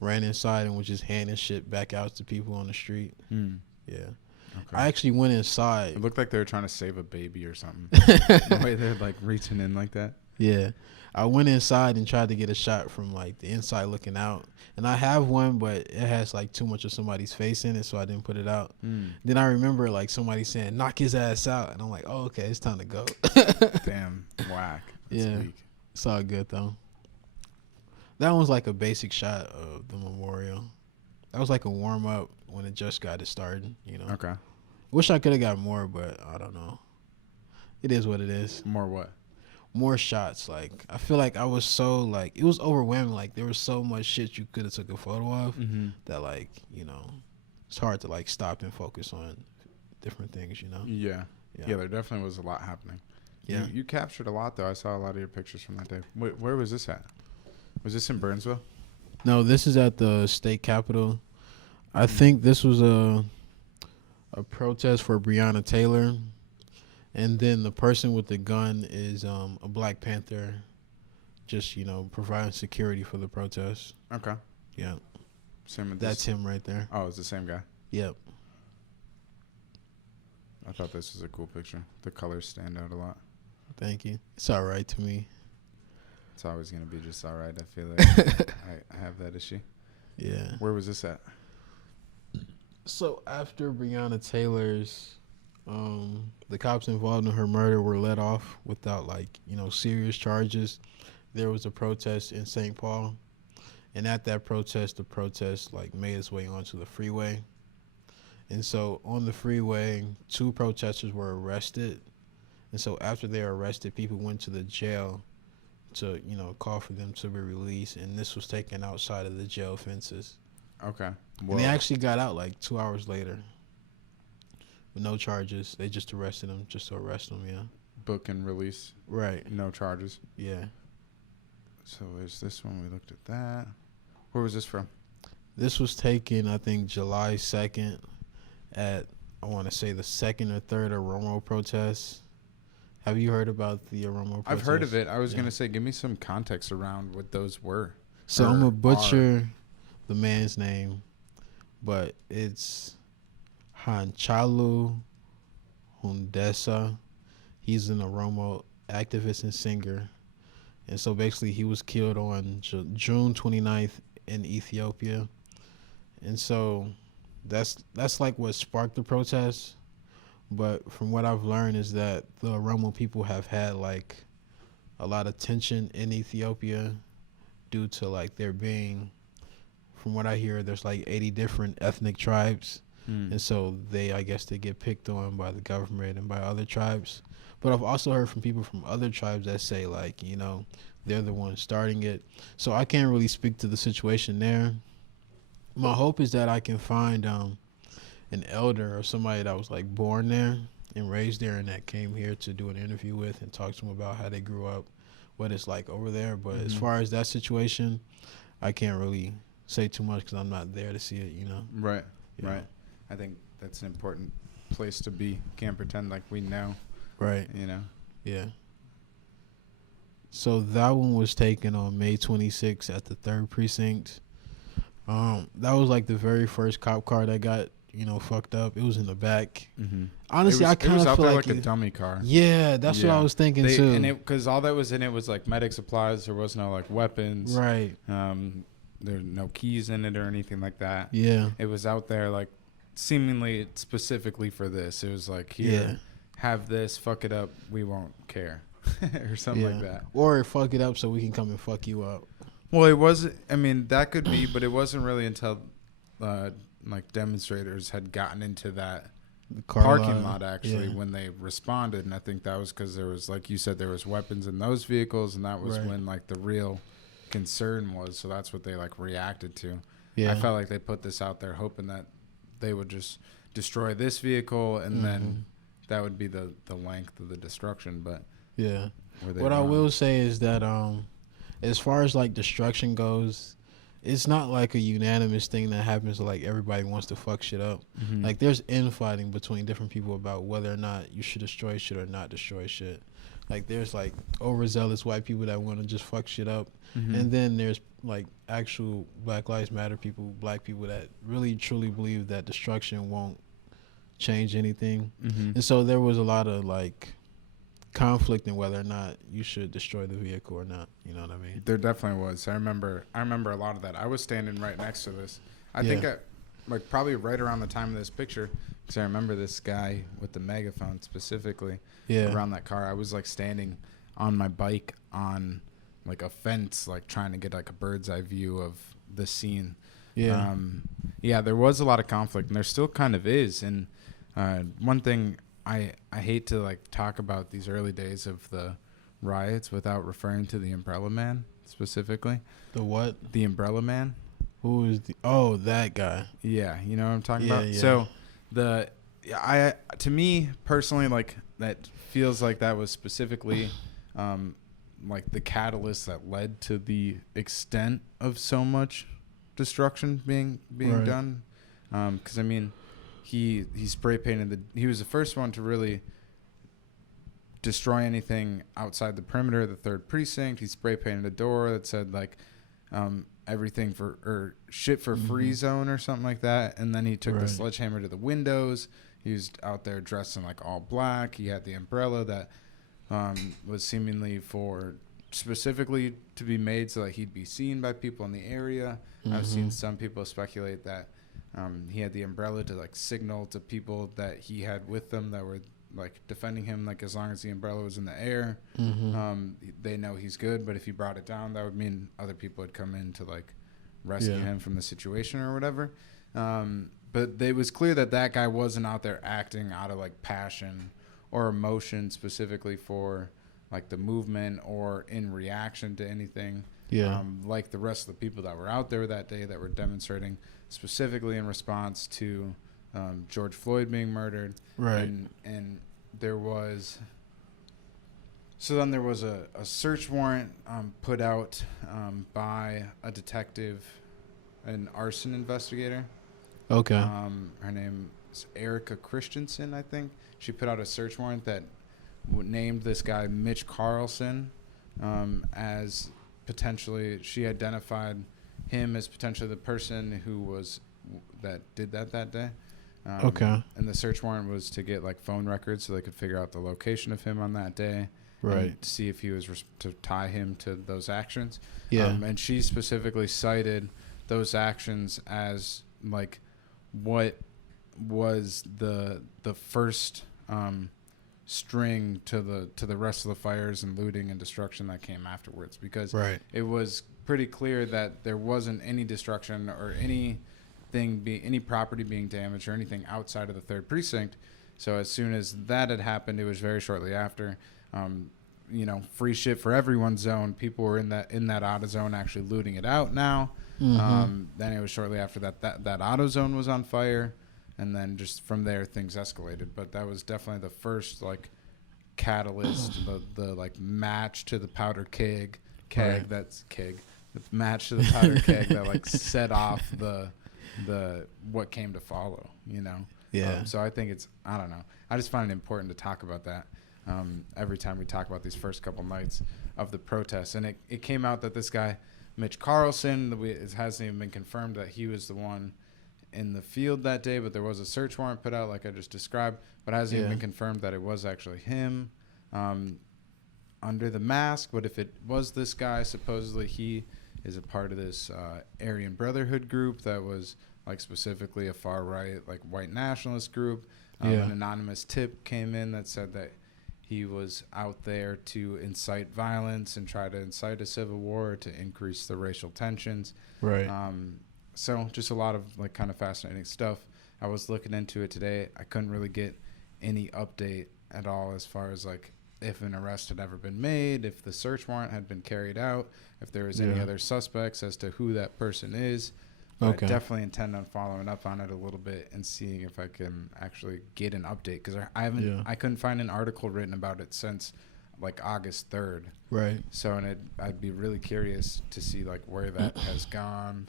ran inside, and was just handing shit back out to people on the street. Yeah. Okay. I actually went inside. It looked like they were trying to save a baby or something. The way they're like reaching in like that. Yeah. I went inside and tried to get a shot from like the inside looking out. And I have one, but it has like too much of somebody's face in it, so I didn't put it out. Then I remember like somebody saying, knock his ass out. And I'm like, oh, okay, it's time to go. Damn, whack. That's weak. It's all good though. That was like a basic shot of the memorial. That was like a warm up when it just got it started, you know. Okay. Wish I could have got more, but I don't know. It is what it is. More what? More shots. Like, I feel like I was so like, it was overwhelming. Like, there was so much shit you could have took a photo of that, like, you know, it's hard to like stop and focus on different things, you know. Yeah. There definitely was a lot happening. Yeah. You captured a lot though. I saw a lot of your pictures from that day. Where was this at? Was this in Burnsville? No, this is at the state capitol. I think this was a protest for Breonna Taylor, and then the person with the gun is a Black Panther, just, you know, providing security for the protest. Okay. Yeah. Same with That's him right there. Oh, it's the same guy. Yep. I thought this was a cool picture. The colors stand out a lot. Thank you. It's all right to me. It's always gonna be just all right. I feel like I have that issue. Yeah. Where was this at? So after Breonna Taylor's, the cops involved in her murder were let off without, like, you know, serious charges. There was a protest in St. Paul, and at that protest, the protest like made its way onto the freeway. And so on the freeway, 2 protesters were arrested. And so after they were arrested, people went to the jail to, you know, call for them to be released. And this was taken outside of the jail fences. Okay. And they actually got out like 2 hours later with no charges. They just arrested them just to arrest them, yeah. Book and release. Right. No charges. Yeah. So there's this one. We looked at that. Where was this from? This was taken, I think, July 2nd at, I want to say, the 2nd or 3rd Oromo protests. Have you heard about the Oromo protests? I've heard of it. I was going to say, give me some context around what those were. So I'm going to butcher the man's name, but it's Hanchalu Hundessa. He's an Oromo activist and singer. And so basically he was killed on June 29th in Ethiopia. And so that's like what sparked the protests. But from what I've learned is that the Oromo people have had like a lot of tension in Ethiopia due to like there being, from what I hear, there's like 80 different ethnic tribes. And so I guess they get picked on by the government and by other tribes. But I've also heard from people from other tribes that say, like, you know, they're the ones starting it. So I can't really speak to the situation there. My hope is that I can find an elder or somebody that was, like, born there and raised there and that came here to do an interview with and talk to them about how they grew up, what it's like over there. But as far as that situation, I can't really say too much because I'm not there to see it, you know. Right, Yeah. right. I think that's an important place to be. Can't pretend like we know. Right. You know? Yeah. So that one was taken on May 26th at the 3rd precinct. That was like the very first cop car that got, you know, fucked up. It was in the back. Honestly, I kind of feel like a dummy car. Yeah, that's what I was thinking too. And because all that was in it was like medic supplies. There was no like weapons. Right. There's no keys in it or anything like that. Yeah. It was out there like seemingly specifically for this. It was like, here, have this, fuck it up, we won't care. Or something like that. Or fuck it up so we can come and fuck you up. Well, it wasn't, I mean, that could be, but it wasn't really until like demonstrators had gotten into that The car parking lot actually yeah. when they responded, and I think that was because there was, like you said, there was weapons in those vehicles, and that was Right. when like the real concern was. So that's what they like reacted to. Yeah. I felt like they put this out there hoping that they would just destroy this vehicle, and then that would be the length of the destruction. But yeah, what I will say is that as far as like destruction goes, it's not like a unanimous thing that happens. Like everybody wants to fuck shit up. Mm-hmm. Like there's infighting between different people about whether or not you should destroy shit or not destroy shit. Like there's like overzealous white people that want to just fuck shit up, and then there's like actual Black Lives Matter people, black people that really truly believe that destruction won't change anything. And so there was a lot of like conflict in whether or not you should destroy the vehicle or not. You know what I mean? There definitely was. I remember a lot of that. I was standing right next to this. I think like probably right around the time of this picture, because I remember this guy with the megaphone specifically around that car. I was like standing on my bike on like a fence, like trying to get like a bird's eye view of the scene. Yeah, there was a lot of conflict, and there still kind of is. And one thing I hate to like talk about these early days of the riots without referring to the Umbrella Man specifically. The what? The Umbrella Man. Who is that guy? Yeah, you know what I'm talking about. Yeah. So to me personally, like that feels like that was specifically like the catalyst that led to the extent of so much destruction being done. Because I mean, he spray painted he was the first one to really destroy anything outside the perimeter of the 3rd precinct. He spray painted a door that said like everything or shit for free zone or something like that. And then he took the sledgehammer to the windows. He was out there dressed in like all black. He had the umbrella that was seemingly for specifically to be made so that he'd be seen by people in the area. I've seen some people speculate that he had the umbrella to like signal to people that he had with them that were like defending him, like as long as the umbrella was in the air, they know he's good. But if he brought it down, that would mean other people would come in to like rescue him from the situation or whatever. But it was clear that that guy wasn't out there acting out of like passion or emotion specifically for like the movement or in reaction to anything. Like the rest of the people that were out there that day that were demonstrating specifically in response to George Floyd being murdered. And there was a search warrant put out by a detective, an arson investigator. Her name is Erica Christensen, I think. She put out a search warrant that named this guy Mitch Carlson as potentially, she identified him as potentially the person who was that did that day. And the search warrant was to get like phone records so they could figure out the location of him on that day, and see if he was to tie him to those actions. And she specifically cited those actions as like what was the first string to the rest of the fires and looting and destruction that came afterwards, because it was pretty clear that there wasn't any destruction or any property being damaged or anything outside of the 3rd precinct. So as soon as that had happened, it was very shortly after, free shit for everyone zone. People were in that auto zone actually looting it out now. Then it was shortly after that auto zone was on fire. And then just from there, things escalated. But that was definitely the first like catalyst, the like match to the powder keg. That's keg. The match to the powder keg that like set off the what came to follow. So I think I don't know. I just find it important to talk about that every time we talk about these first couple nights of the protests. And it came out that this guy Mitch Carlson, it hasn't even been confirmed that he was the one in the field that day, but there was a search warrant put out like I just described, but it hasn't even been confirmed that it was actually him under the mask. But if it was this guy, supposedly he is a part of this Aryan Brotherhood group that was like specifically a far right like white nationalist group. An anonymous tip came in that said that he was out there to incite violence and try to incite a civil war to increase the racial tensions. So just a lot of like kind of fascinating stuff. I was looking into it today. I couldn't really get any update at all as far as like if an arrest had ever been made, if the search warrant had been carried out, if there was any other suspects as to who that person is. But I definitely intend on following up on it a little bit and seeing if I can actually get an update, because I couldn't find an article written about it since like August 3rd. Right. So I'd be really curious to see like where that has gone.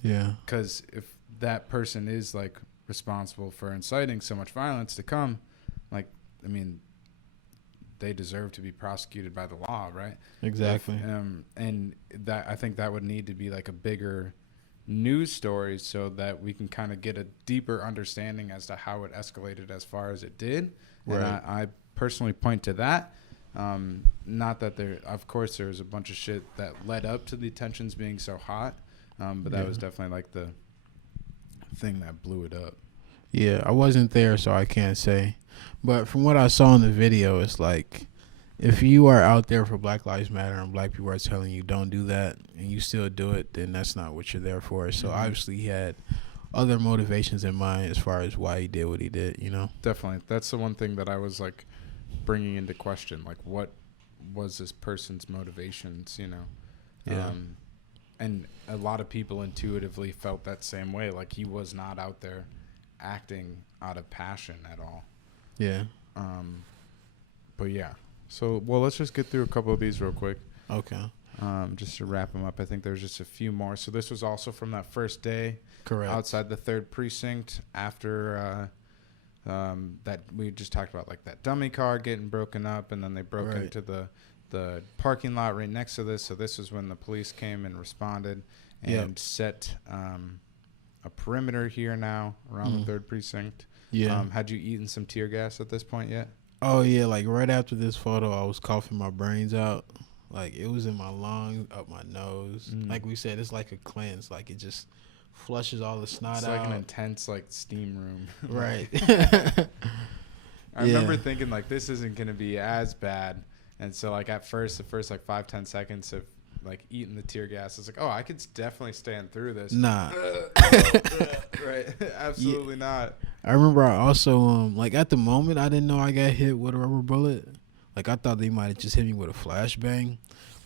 Because if that person is like responsible for inciting so much violence to come, like, I mean, they deserve to be prosecuted by the law, right? Exactly. And that, I think that would need to be like a bigger news story so that we can kind of get a deeper understanding as to how it escalated as far as it did. Right. And I personally point to that. Not that of course there was a bunch of shit that led up to the tensions being so hot. But that was definitely like the thing that blew it up. Yeah, I wasn't there, so I can't say. But from what I saw in the video, it's like if you are out there for Black Lives Matter and black people are telling you don't do that and you still do it, then that's not what you're there for. So obviously he had other motivations in mind as far as why he did what he did, you know? Definitely. That's the one thing that I was like bringing into question. Like, what was this person's motivations, you know? Yeah. And a lot of people intuitively felt that same way. Like, he was not out there acting out of passion at all. Yeah. But yeah. So, well, let's just get through a couple of these real quick. Okay. Just to wrap them up. I think there's just a few more. So this was also from that first day. Correct. Outside the 3rd precinct after that we just talked about, like that dummy car getting broken up, and then they broke into the parking lot right next to this. So this is when the police came and responded and set a perimeter here now around the 3rd precinct. Yeah. Had you eaten some tear gas at this point yet? Oh, yeah. Like right after this photo, I was coughing my brains out. Like it was in my lungs, up my nose. Like we said, it's like a cleanse. Like it just flushes all the snot out. It's like an intense like steam room. Right. I remember thinking like this isn't going to be as bad. And so like at first, the first like 5-10 seconds of like eating the tear gas, it's like, oh, I could definitely stand through this. Nah. Right. Absolutely not. I remember I also, like at the moment, I didn't know I got hit with a rubber bullet. Like I thought they might have just hit me with a flashbang.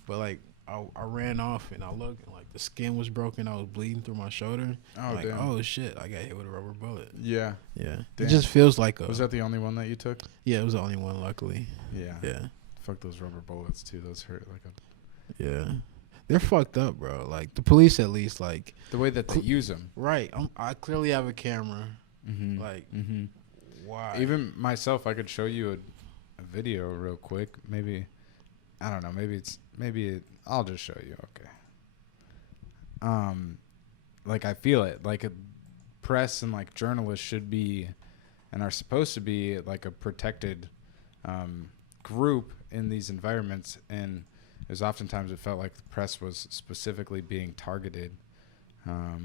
But like I ran off and I looked and like the skin was broken. I was bleeding through my shoulder. Oh, like, damn. Oh shit, I got hit with a rubber bullet. Yeah. Yeah. Damn. It just feels like Was that the only one that you took? Yeah, it was the only one, luckily. Yeah. Yeah. Fuck those rubber bullets too. Those hurt like a... Yeah. They're fucked up, bro. Like the police, at least, like the way that they use them. Right. I clearly have a camera. Like, why? Even myself, I could show you a video real quick. Maybe, I don't know. I'll just show you. Okay. Like I feel it. Like a press and like journalists should be, and are supposed to be like a protected group in these environments, and there's oftentimes it felt like the press was specifically being targeted. Let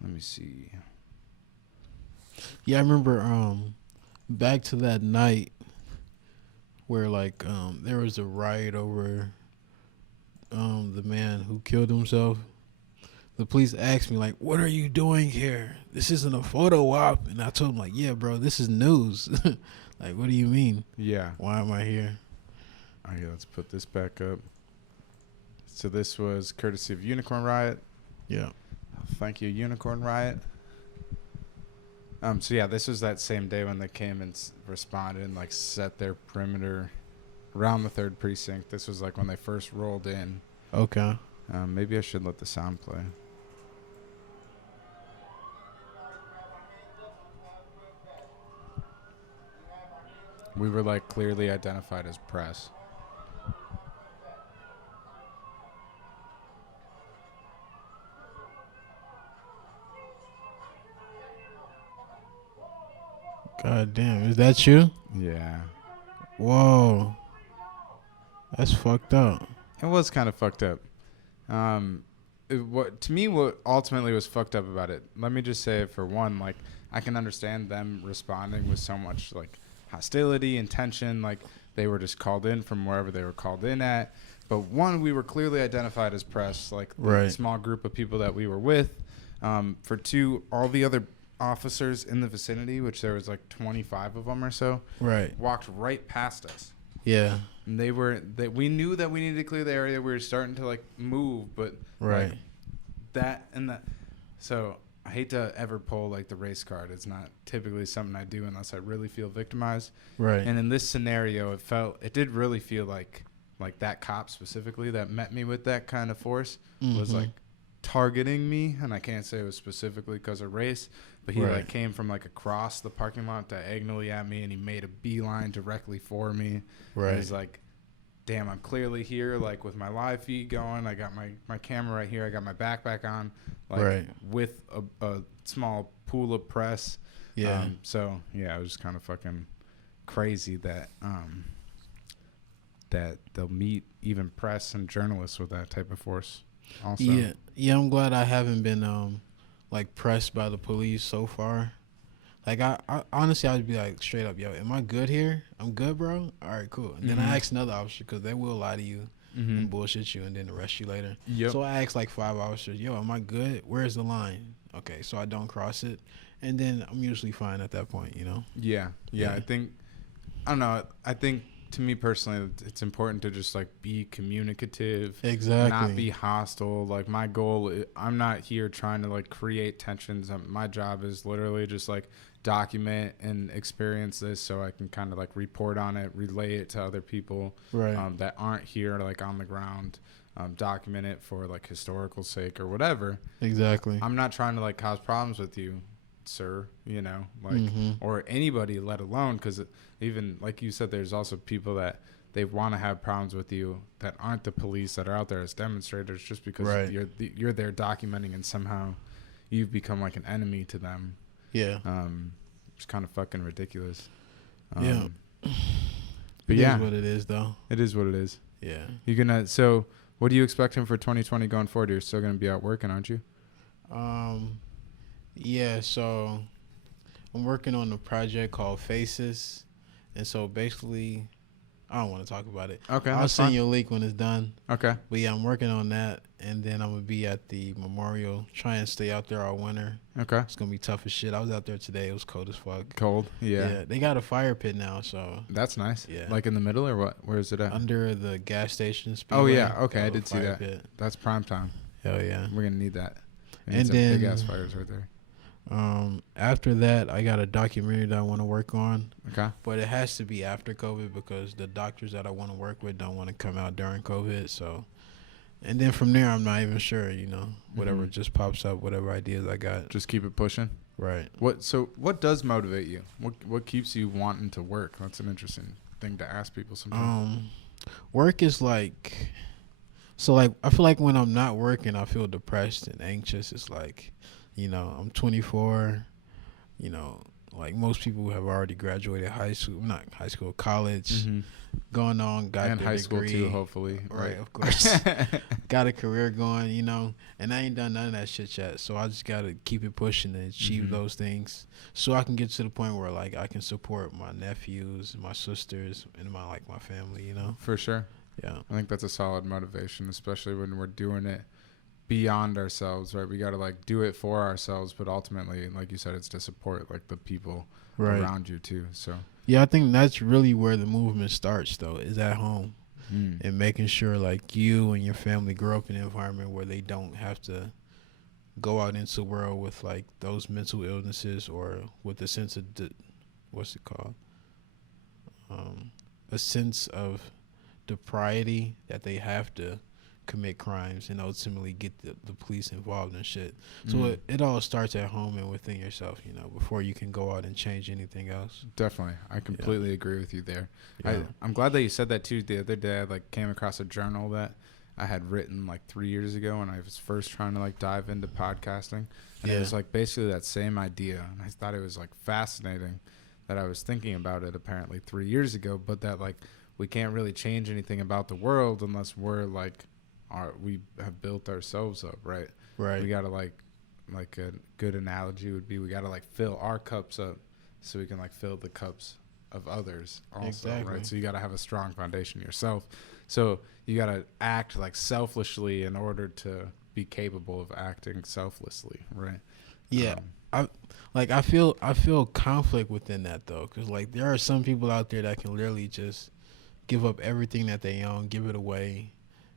me see. Yeah, I remember back to that night where like there was a riot over the man who killed himself. The police asked me like, "What are you doing here? This isn't a photo op." And I told them like, "Yeah, bro, this is news." Like, what do you mean? Yeah. Why am I here? Okay, let's put this back up. So this was courtesy of Unicorn Riot. Yeah. Thank you, Unicorn Riot. So yeah, this was that same day when they came and responded and like set their perimeter around the 3rd precinct. This was like when they first rolled in. Okay. Maybe I should let the sound play. We were like clearly identified as press. God damn, is that you? Yeah. Whoa. That's fucked up. It was kind of fucked up. What ultimately was fucked up about it, let me just say, for one, like, I can understand them responding with so much, like, hostility and tension. Like, they were just called in from wherever they were called in at. But one, we were clearly identified as press, like, the small group of people that we were with. For all the other officers in the vicinity, which there was like 25 of them or so, Right. walked right past us. Yeah. And we knew that we needed to clear the area. We were starting to like move, but Right. like that. So I hate to ever pull like the race card. It's not typically something I do unless I really feel victimized. Right. And in this scenario, it did really feel like that cop specifically that met me with that kind of force was like targeting me. And I can't say it was specifically because of race, but he like came from like across the parking lot diagonally at me, and he made a beeline directly for me. Right. He's like, damn, I'm clearly here, like with my live feed going. I got my camera right here. I got my backpack on, like with a small pool of press. Yeah. So yeah, it was kind of fucking crazy that that they'll meet even press and journalists with that type of force. Also. Yeah. I'm glad I haven't been like pressed by the police so far. Like I honestly, I'd be like straight up, yo, am I good here? I'm good, bro. All right, cool. And then I ask another officer because they will lie to you and bullshit you and then arrest you later. Yep. So I asked like 5 officers, yo, am I good? Where's the line? Okay, so I don't cross it, and then I'm usually fine at that point, you know. Yeah. I don't know. I think to me personally, it's important to just like be communicative, Exactly. not be hostile. Like my goal, I'm not here trying to like create tensions. My job is literally just like document and experience this so I can kind of like report on it, relay it to other people that aren't here like on the ground, document it for like historical sake or whatever. Exactly. I'm not trying to like cause problems with you, sir, you know, like or anybody, let alone, because even like you said, there's also people that they want to have problems with you that aren't the police, that are out there as demonstrators just because you're there documenting, and somehow you've become like an enemy to them. Yeah. It's kind of fucking ridiculous. Yeah. But It yeah, is what it is, though. it is what it is. Yeah. So what are you expecting for 2020 going forward? You're still gonna be out working, aren't you? Yeah, so I'm working on a project called Faces, and so basically, I don't want to talk about it. Okay, I'll send you a link when it's done. Okay. But yeah, I'm working on that, and then I'm gonna be at the memorial, try and stay out there all winter. Okay. It's gonna be tough as shit. I was out there today. It was cold as fuck. Cold. Yeah. They got a fire pit now, so That's nice. Yeah. Like in the middle or what? Where is it at? under the gas station. Oh Speedway, yeah. Okay, got I a did see fire that. pit. That's prime time. Hell yeah. We're gonna need that. We And need some big then- ass fires right there. After that, I got a documentary that I want to work on, Okay. but it has to be after COVID because the doctors that I want to work with don't want to come out during COVID. So, and then from there, I'm not even sure. You know, whatever just pops up, whatever ideas I got. Just keep it pushing. Right. What does motivate you? What keeps you wanting to work? That's an interesting thing to ask people sometimes. Work is like, so like I feel like when I'm not working, I feel depressed and anxious. It's like, you know, I'm 24. You know, like most people have already graduated college, going on, got and their high school degree. too, hopefully. Right, of course. Got a career going, you know, and I ain't done none of that shit yet. So I just gotta keep it pushing and achieve those things, so I can get to the point where like I can support my nephews, my sisters, and my family. You know. For sure. Yeah. I think that's a solid motivation, especially when we're doing it beyond ourselves, right? We got to like do it for ourselves, but ultimately, like you said, it's to support like the people around you too. So yeah, I think that's really where the movement starts, though, is at home, and making sure like you and your family grow up in an environment where they don't have to go out into the world with like those mental illnesses or with a sense of what's it called? A sense of depravity that they have to commit crimes and ultimately get the police involved and shit. So it all starts at home and within yourself, you know, before you can go out and change anything else. Definitely. I completely agree with you there. Yeah. I'm glad that you said that too. The other day I like came across a journal that I had written like 3 years ago when I was first trying to like dive into podcasting. And it was like basically that same idea. And I thought it was like fascinating that I was thinking about it apparently 3 years ago, but that like we can't really change anything about the world unless we're like we have built ourselves up, right? Right. We gotta like a good analogy would be we gotta like fill our cups up so we can like fill the cups of others also, right? So you gotta have a strong foundation yourself. So you gotta act like selfishly in order to be capable of acting selflessly, right? Yeah, I feel conflict within that though, because like there are some people out there that can literally just give up everything that they own, give it away,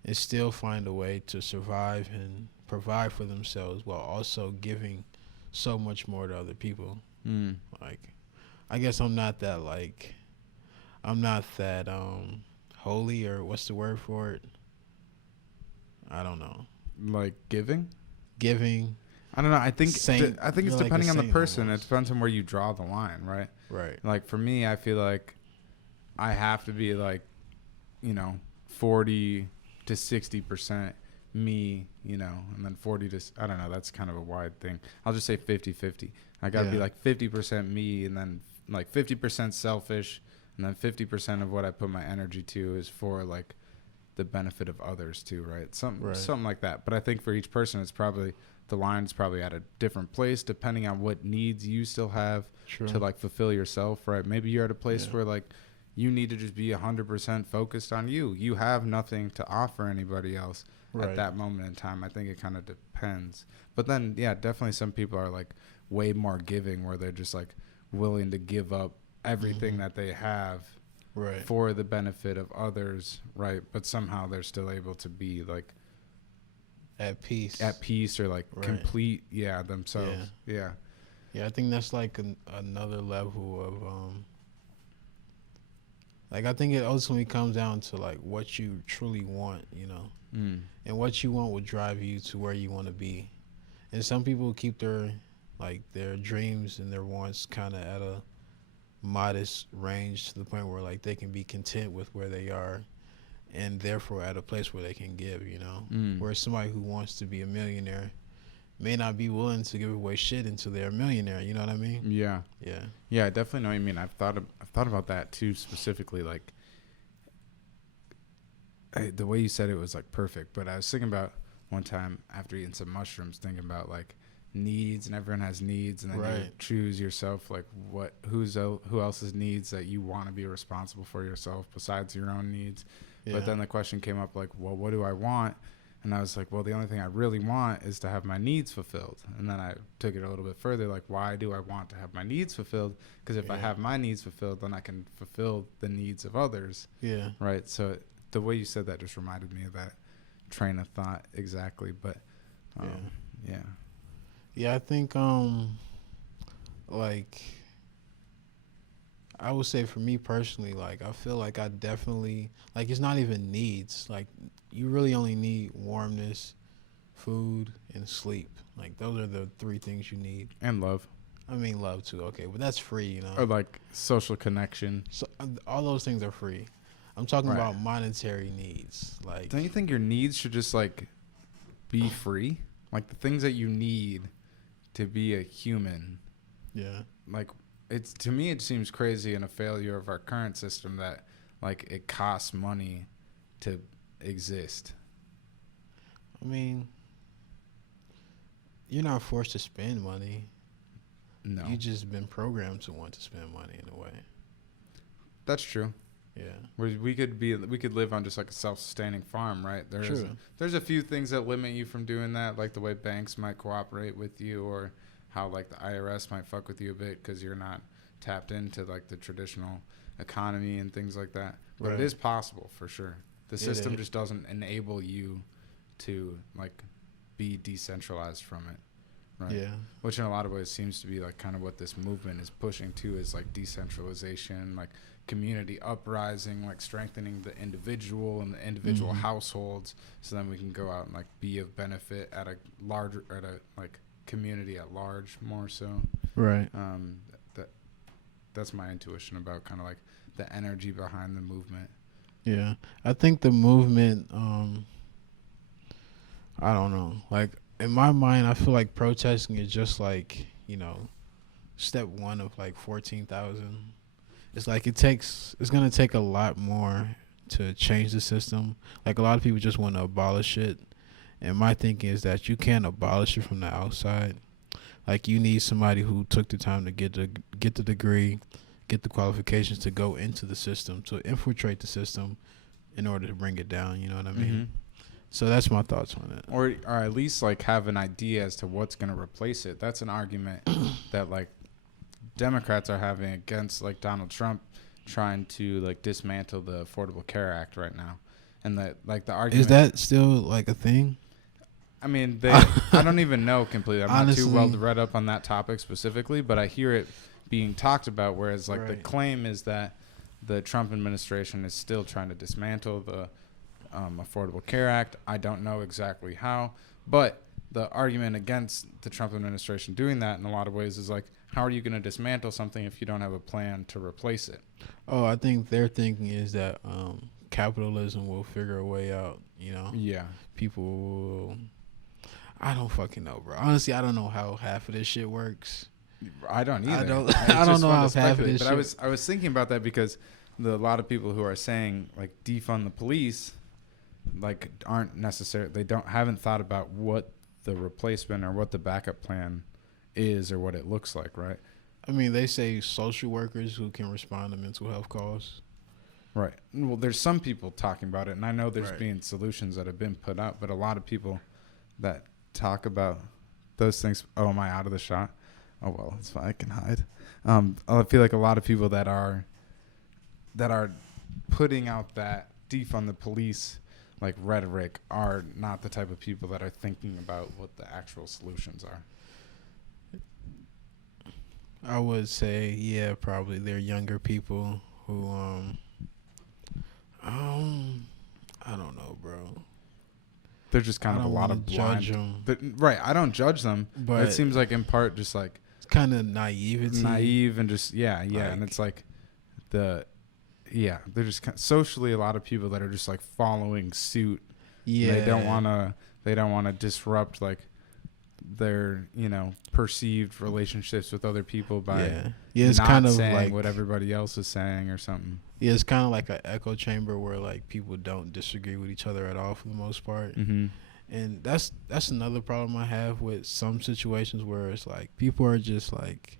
and still find a way to survive and provide for themselves while also giving so much more to other people. Mm. Like, I guess I'm not that holy, or what's the word for it? I don't know. Like giving. Giving. I don't know. I think Saint, I think it's you're like a depending on the saint person. almost. It depends on where you draw the line, right? Right. Like for me, I feel like I have to be like, 40 to 60% me, and then 40 to, I don't know, that's kind of a wide thing. I'll just say 50-50. I got to be like 50% me, and then like 50% selfish, and then 50% of what I put my energy to is for like the benefit of others too, right? Something like that. But I think for each person, it's probably, the line's probably at a different place depending on what needs you still have to like fulfill yourself, right? Maybe you're at a place where like you need to just be 100% focused on you. You have nothing to offer anybody else at that moment in time. I think it kind of depends. But then, yeah, definitely some people are like way more giving, where they're just like willing to give up everything that they have for the benefit of others, right? But somehow they're still able to be like at peace or like complete themselves. Yeah I think that's like another level of like, I think it ultimately comes down to like what you truly want, and what you want will drive you to where you want to be. And some people keep their dreams and their wants kind of at a modest range, to the point where like they can be content with where they are, and therefore at a place where they can give, whereas somebody who wants to be a millionaire may not be willing to give away shit until they're a millionaire. You know what I mean? Yeah, I definitely know what you mean. I've thought about that too, specifically. Like, the way you said it was like perfect. But I was thinking about one time after eating some mushrooms, thinking about like needs, and everyone has needs, and then you choose yourself like who else's needs that you want to be responsible for yourself besides your own needs. But then the question came up like, well, what do I want? And I was like, well, the only thing I really want is to have my needs fulfilled. And then I took it a little bit further, like, why do I want to have my needs fulfilled? Because if I have my needs fulfilled, then I can fulfill the needs of others. Yeah. Right. So the way you said that just reminded me of that train of thought exactly. But yeah, I think like, I would say for me personally, like, I feel like I definitely, like, it's not even needs. Like, you really only need warmness, food, and sleep. Like, those are the three things you need. And love. I mean, love too, okay, but that's free, Or like social connection. So all those things are free. I'm talking about monetary needs. Like, don't you think your needs should just like be free? Like the things that you need to be a human. Yeah. Like, it's, to me, it seems crazy and a failure of our current system that like it costs money to exist. I mean, you're not forced to spend money. No. You just been programmed to want to spend money in a way. That's true. Yeah. We could live on just like a self-sustaining farm, right? There's a few things that limit you from doing that, like the way banks might cooperate with you, or how like the IRS might fuck with you a bit because you're not tapped into like the traditional economy and things like that. But it is possible for sure. The system just doesn't enable you to like be decentralized from it. Right. Yeah. Which in a lot of ways seems to be like kind of what this movement is pushing to, is like decentralization, like community uprising, like strengthening the individual and the individual households, so then we can go out and like be of benefit at a like community at large more so. Right. That's my intuition about kind of like the energy behind the movement. Yeah. I think the movement, I don't know, like, in my mind, I feel like protesting is just like, step one of like 14,000. It's like it's going to take a lot more to change the system. Like, a lot of people just want to abolish it. And my thinking is that you can't abolish it from the outside. Like, you need somebody who took the time to get the degree, get the qualifications to go into the system, to infiltrate the system in order to bring it down. You know what I mean? So that's my thoughts on it. Or at least like have an idea as to what's going to replace it. That's an argument that like Democrats are having against like Donald Trump trying to like dismantle the Affordable Care Act right now. And that like the argument Is that still like a thing? I mean, I don't even know completely. I'm Honestly, not too well read up on that topic specifically, but I hear it being talked about, whereas like the claim is that the Trump administration is still trying to dismantle the Affordable Care Act. I don't know exactly how, but the argument against the Trump administration doing that in a lot of ways is like, how are you going to dismantle something if you don't have a plan to replace it? Oh, I think their thinking is that capitalism will figure a way out, you know? Yeah. People will... I don't fucking know, bro. Honestly, I don't know how half of this shit works. I don't either. I don't know how half of this but shit... I was thinking about that because a lot of people who are saying, like, defund the police, like, aren't necessarily... haven't thought about what the replacement or what the backup plan is or what it looks like, right? I mean, they say social workers who can respond to mental health calls. Right. Well, there's some people talking about it, and I know there's been solutions that have been put up, but a lot of people that talk about those things... Oh, am I out of the shot? Oh, well, it's fine. I can hide. I feel like a lot of people that are putting out that defund the police like rhetoric are not the type of people that are thinking about what the actual solutions are. I would say, yeah, probably they're younger people who, I don't know, bro. They're just kind of a lot of blind. Right, I don't judge them, but it seems like in part just like it's kind of naive and just and it's like they're just kind of socially a lot of people that are just like following suit. Yeah, they don't want to disrupt like their perceived relationships with other people by it's not kind of saying like what everybody else is saying or something. Yeah, it's kind of like an echo chamber where like people don't disagree with each other at all for the most part. Mm-hmm. And that's another problem I have with some situations where it's like people are just like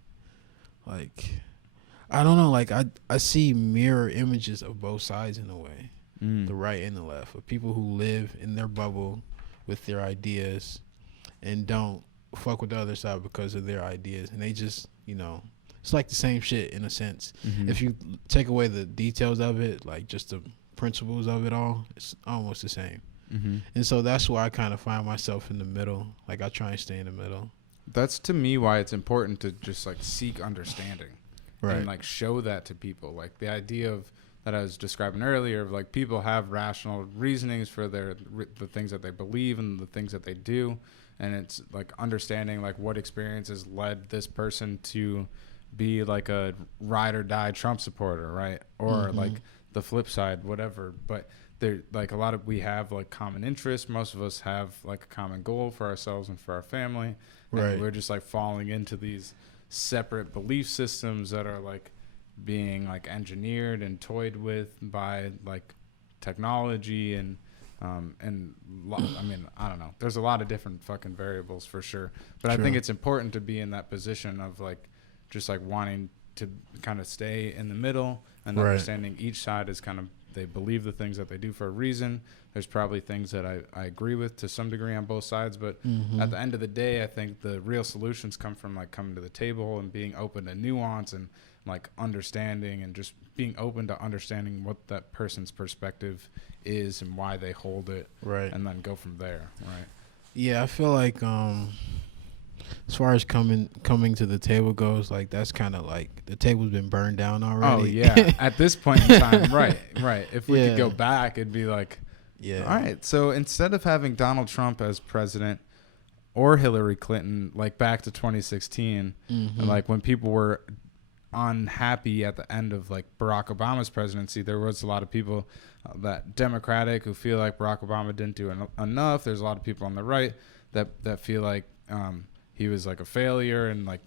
I don't know, like I see mirror images of both sides in a way, the right and the left, of people who live in their bubble with their ideas and don't fuck with the other side because of their ideas, and they just it's like the same shit in a sense. Mm-hmm. If you take away the details of it, like just the principles of it all, it's almost the same. Mm-hmm. And so that's why I kind of find myself in the middle. Like I try and stay in the middle. That's to me why it's important to just like seek understanding, right? And like show that to people. Like the idea of that I was describing earlier of like people have rational reasonings for the things that they believe and the things that they do, and it's like understanding like what experiences led this person to be like a ride or die Trump supporter, right? Or like the flip side, whatever. But there, like we have like common interests. Most of us have like a common goal for ourselves and for our family. Right. And we're just like falling into these separate belief systems that are like being like engineered and toyed with by like technology and I mean, I don't know. There's a lot of different fucking variables for sure. But True. I think it's important to be in that position of like just like wanting to kind of stay in the middle and understanding each side is kind of, they believe the things that they do for a reason. There's probably things that I agree with to some degree on both sides, but at the end of the day, I think the real solutions come from like coming to the table and being open to nuance and like understanding and just being open to understanding what that person's perspective is and why they hold it, right? And then go from there, right? Yeah, I feel like as far as coming to the table goes, like that's kind of like the table's been burned down already. Oh yeah, at this point in time, right. If we could go back, it'd be like, all right. So instead of having Donald Trump as president or Hillary Clinton, like back to 2016, and like when people were unhappy at the end of like Barack Obama's presidency, there was a lot of people that Democratic who feel like Barack Obama didn't do enough. There's a lot of people on the right that feel like he was like a failure and like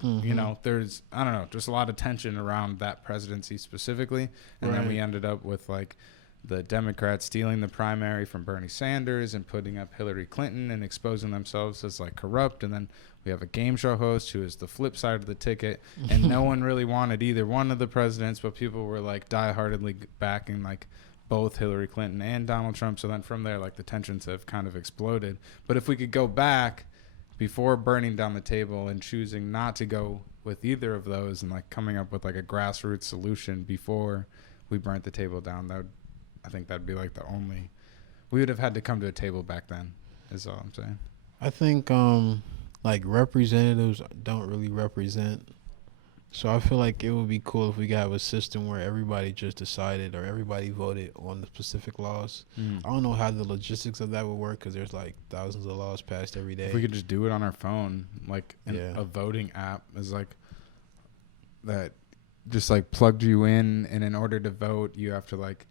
there's I don't know, just a lot of tension around that presidency specifically, and then we ended up with like the Democrats stealing the primary from Bernie Sanders and putting up Hillary Clinton and exposing themselves as like corrupt, and then we have a game show host who is the flip side of the ticket, and no one really wanted either one of the presidents, but people were like diehardedly backing like both Hillary Clinton and Donald Trump. So then from there, like, the tensions have kind of exploded. But if we could go back before burning down the table and choosing not to go with either of those and, like, coming up with, like, a grassroots solution before we burnt the table down, I think that'd be, like, the only... We would have had to come to a table back then, is all I'm saying. I think, like, representatives don't really represent. So I feel like it would be cool if we could have a system where everybody just decided or everybody voted on the specific laws. I don't know how the logistics of that would work because there's, like, thousands of laws passed every day. If we could just do it on our phone, like, a voting app is, like, that just, like, plugged you in, and in order to vote, you have to, like,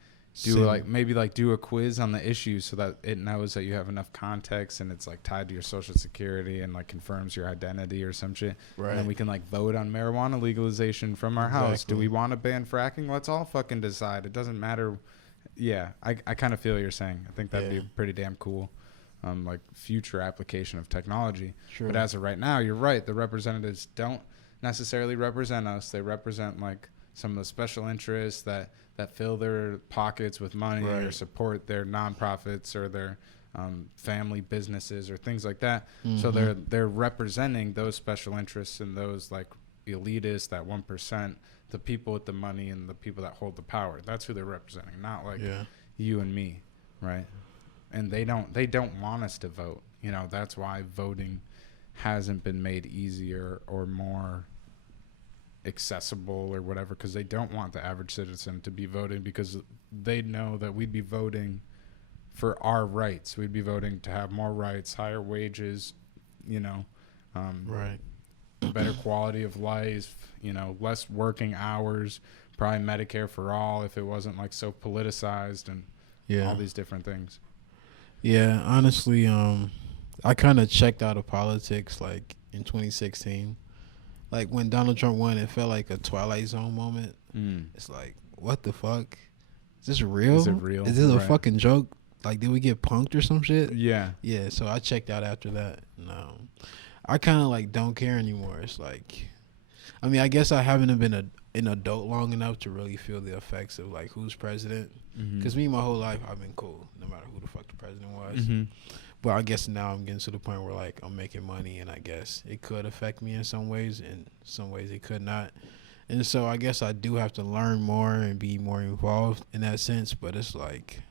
do a quiz on the issue so that it knows that you have enough context and it's, like, tied to your social security and, like, confirms your identity or some shit. Right. And then we can, like, vote on marijuana legalization from our house. Do we want to ban fracking? Let's all fucking decide. It doesn't matter. Yeah, I kind of feel what you're saying. I think that'd be pretty damn cool. Like, future application of technology. Sure. But as of right now, you're right. The representatives don't necessarily represent us. They represent, like, some of the special interests that fill their pockets with money or support their nonprofits or their family businesses or things like that. So they're representing those special interests and those, like, elitists, that 1%, the people with the money and the people that hold the power. That's who they're representing, not like you and me, right? And they don't want us to vote. You know, that's why voting hasn't been made easier or more accessible or whatever, because they don't want the average citizen to be voting, because they know that we'd be voting for our rights. We'd be voting to have more rights, higher wages, you know, better quality of life, you know, less working hours, probably Medicare for all if it wasn't, like, so politicized, and all these different things. Yeah, honestly, I kind of checked out of politics, like, in 2016. Like, when Donald Trump won, it felt like a Twilight Zone moment. It's like, what the fuck? Is this real? Is it real? Is this a fucking joke? Like, did we get punked or some shit? Yeah. Yeah, so I checked out after that. No, I kind of, like, don't care anymore. It's like, I mean, I guess I haven't been an adult long enough to really feel the effects of, like, who's president. Because me, my whole life, I've been cool, no matter who the fuck the president was. But I guess now I'm getting to the point where, like, I'm making money, and I guess it could affect me in some ways, and some ways it could not. And so I guess I do have to learn more and be more involved in that sense. But it's like,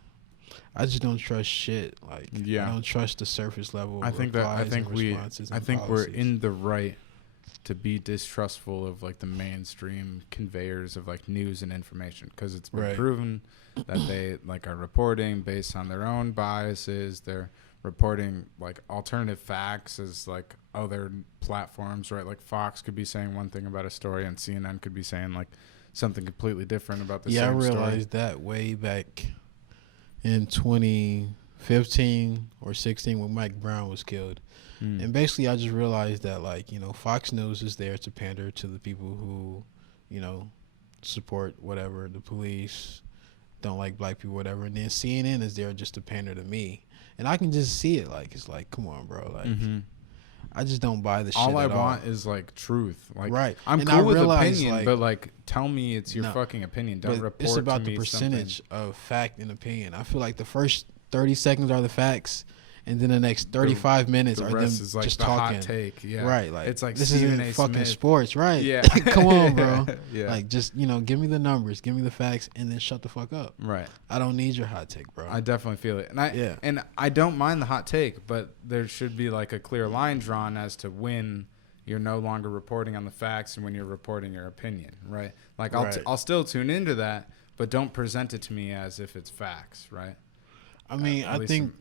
I just don't trust shit. Like, I don't trust the surface level. I think we're in the right to be distrustful of, like, the mainstream conveyors of, like, news and information, because it's been proven that they, like, are reporting based on their own biases. They're reporting, like, alternative facts as, like, other platforms, right? Like, Fox could be saying one thing about a story and CNN could be saying, like, something completely different about the same story. Yeah, I realized that way back in 2015 or 16 when Mike Brown was killed. And basically I just realized that, like, you know, Fox News is there to pander to the people who, you know, support whatever, the police, don't like black people, whatever. And then CNN is there just to pander to me. And I can just see it. Like, it's like, come on, bro. Like, I just don't buy the shit all I at want is, like, truth. Like, right. I'm and cool I with realized, opinion, like, but, like, tell me it's your fucking opinion. Don't report to me. It's about the percentage of fact and opinion. I feel like the first 30 seconds are the facts, and then the next 35 minutes are them is, like, just the talking. Hot take. Yeah. Right. Like, it's like this Stephen isn't A. fucking Smith. sports, right? Yeah. Come on, bro. Yeah. Like, just, you know, give me the numbers, give me the facts, and then shut the fuck up. Right. I don't need your hot take, bro. I definitely feel it. And I don't mind the hot take, but there should be, like, a clear line drawn as to when you're no longer reporting on the facts and when you're reporting your opinion, right? Like, I'll still tune into that, but don't present it to me as if it's facts, right? I mean, I think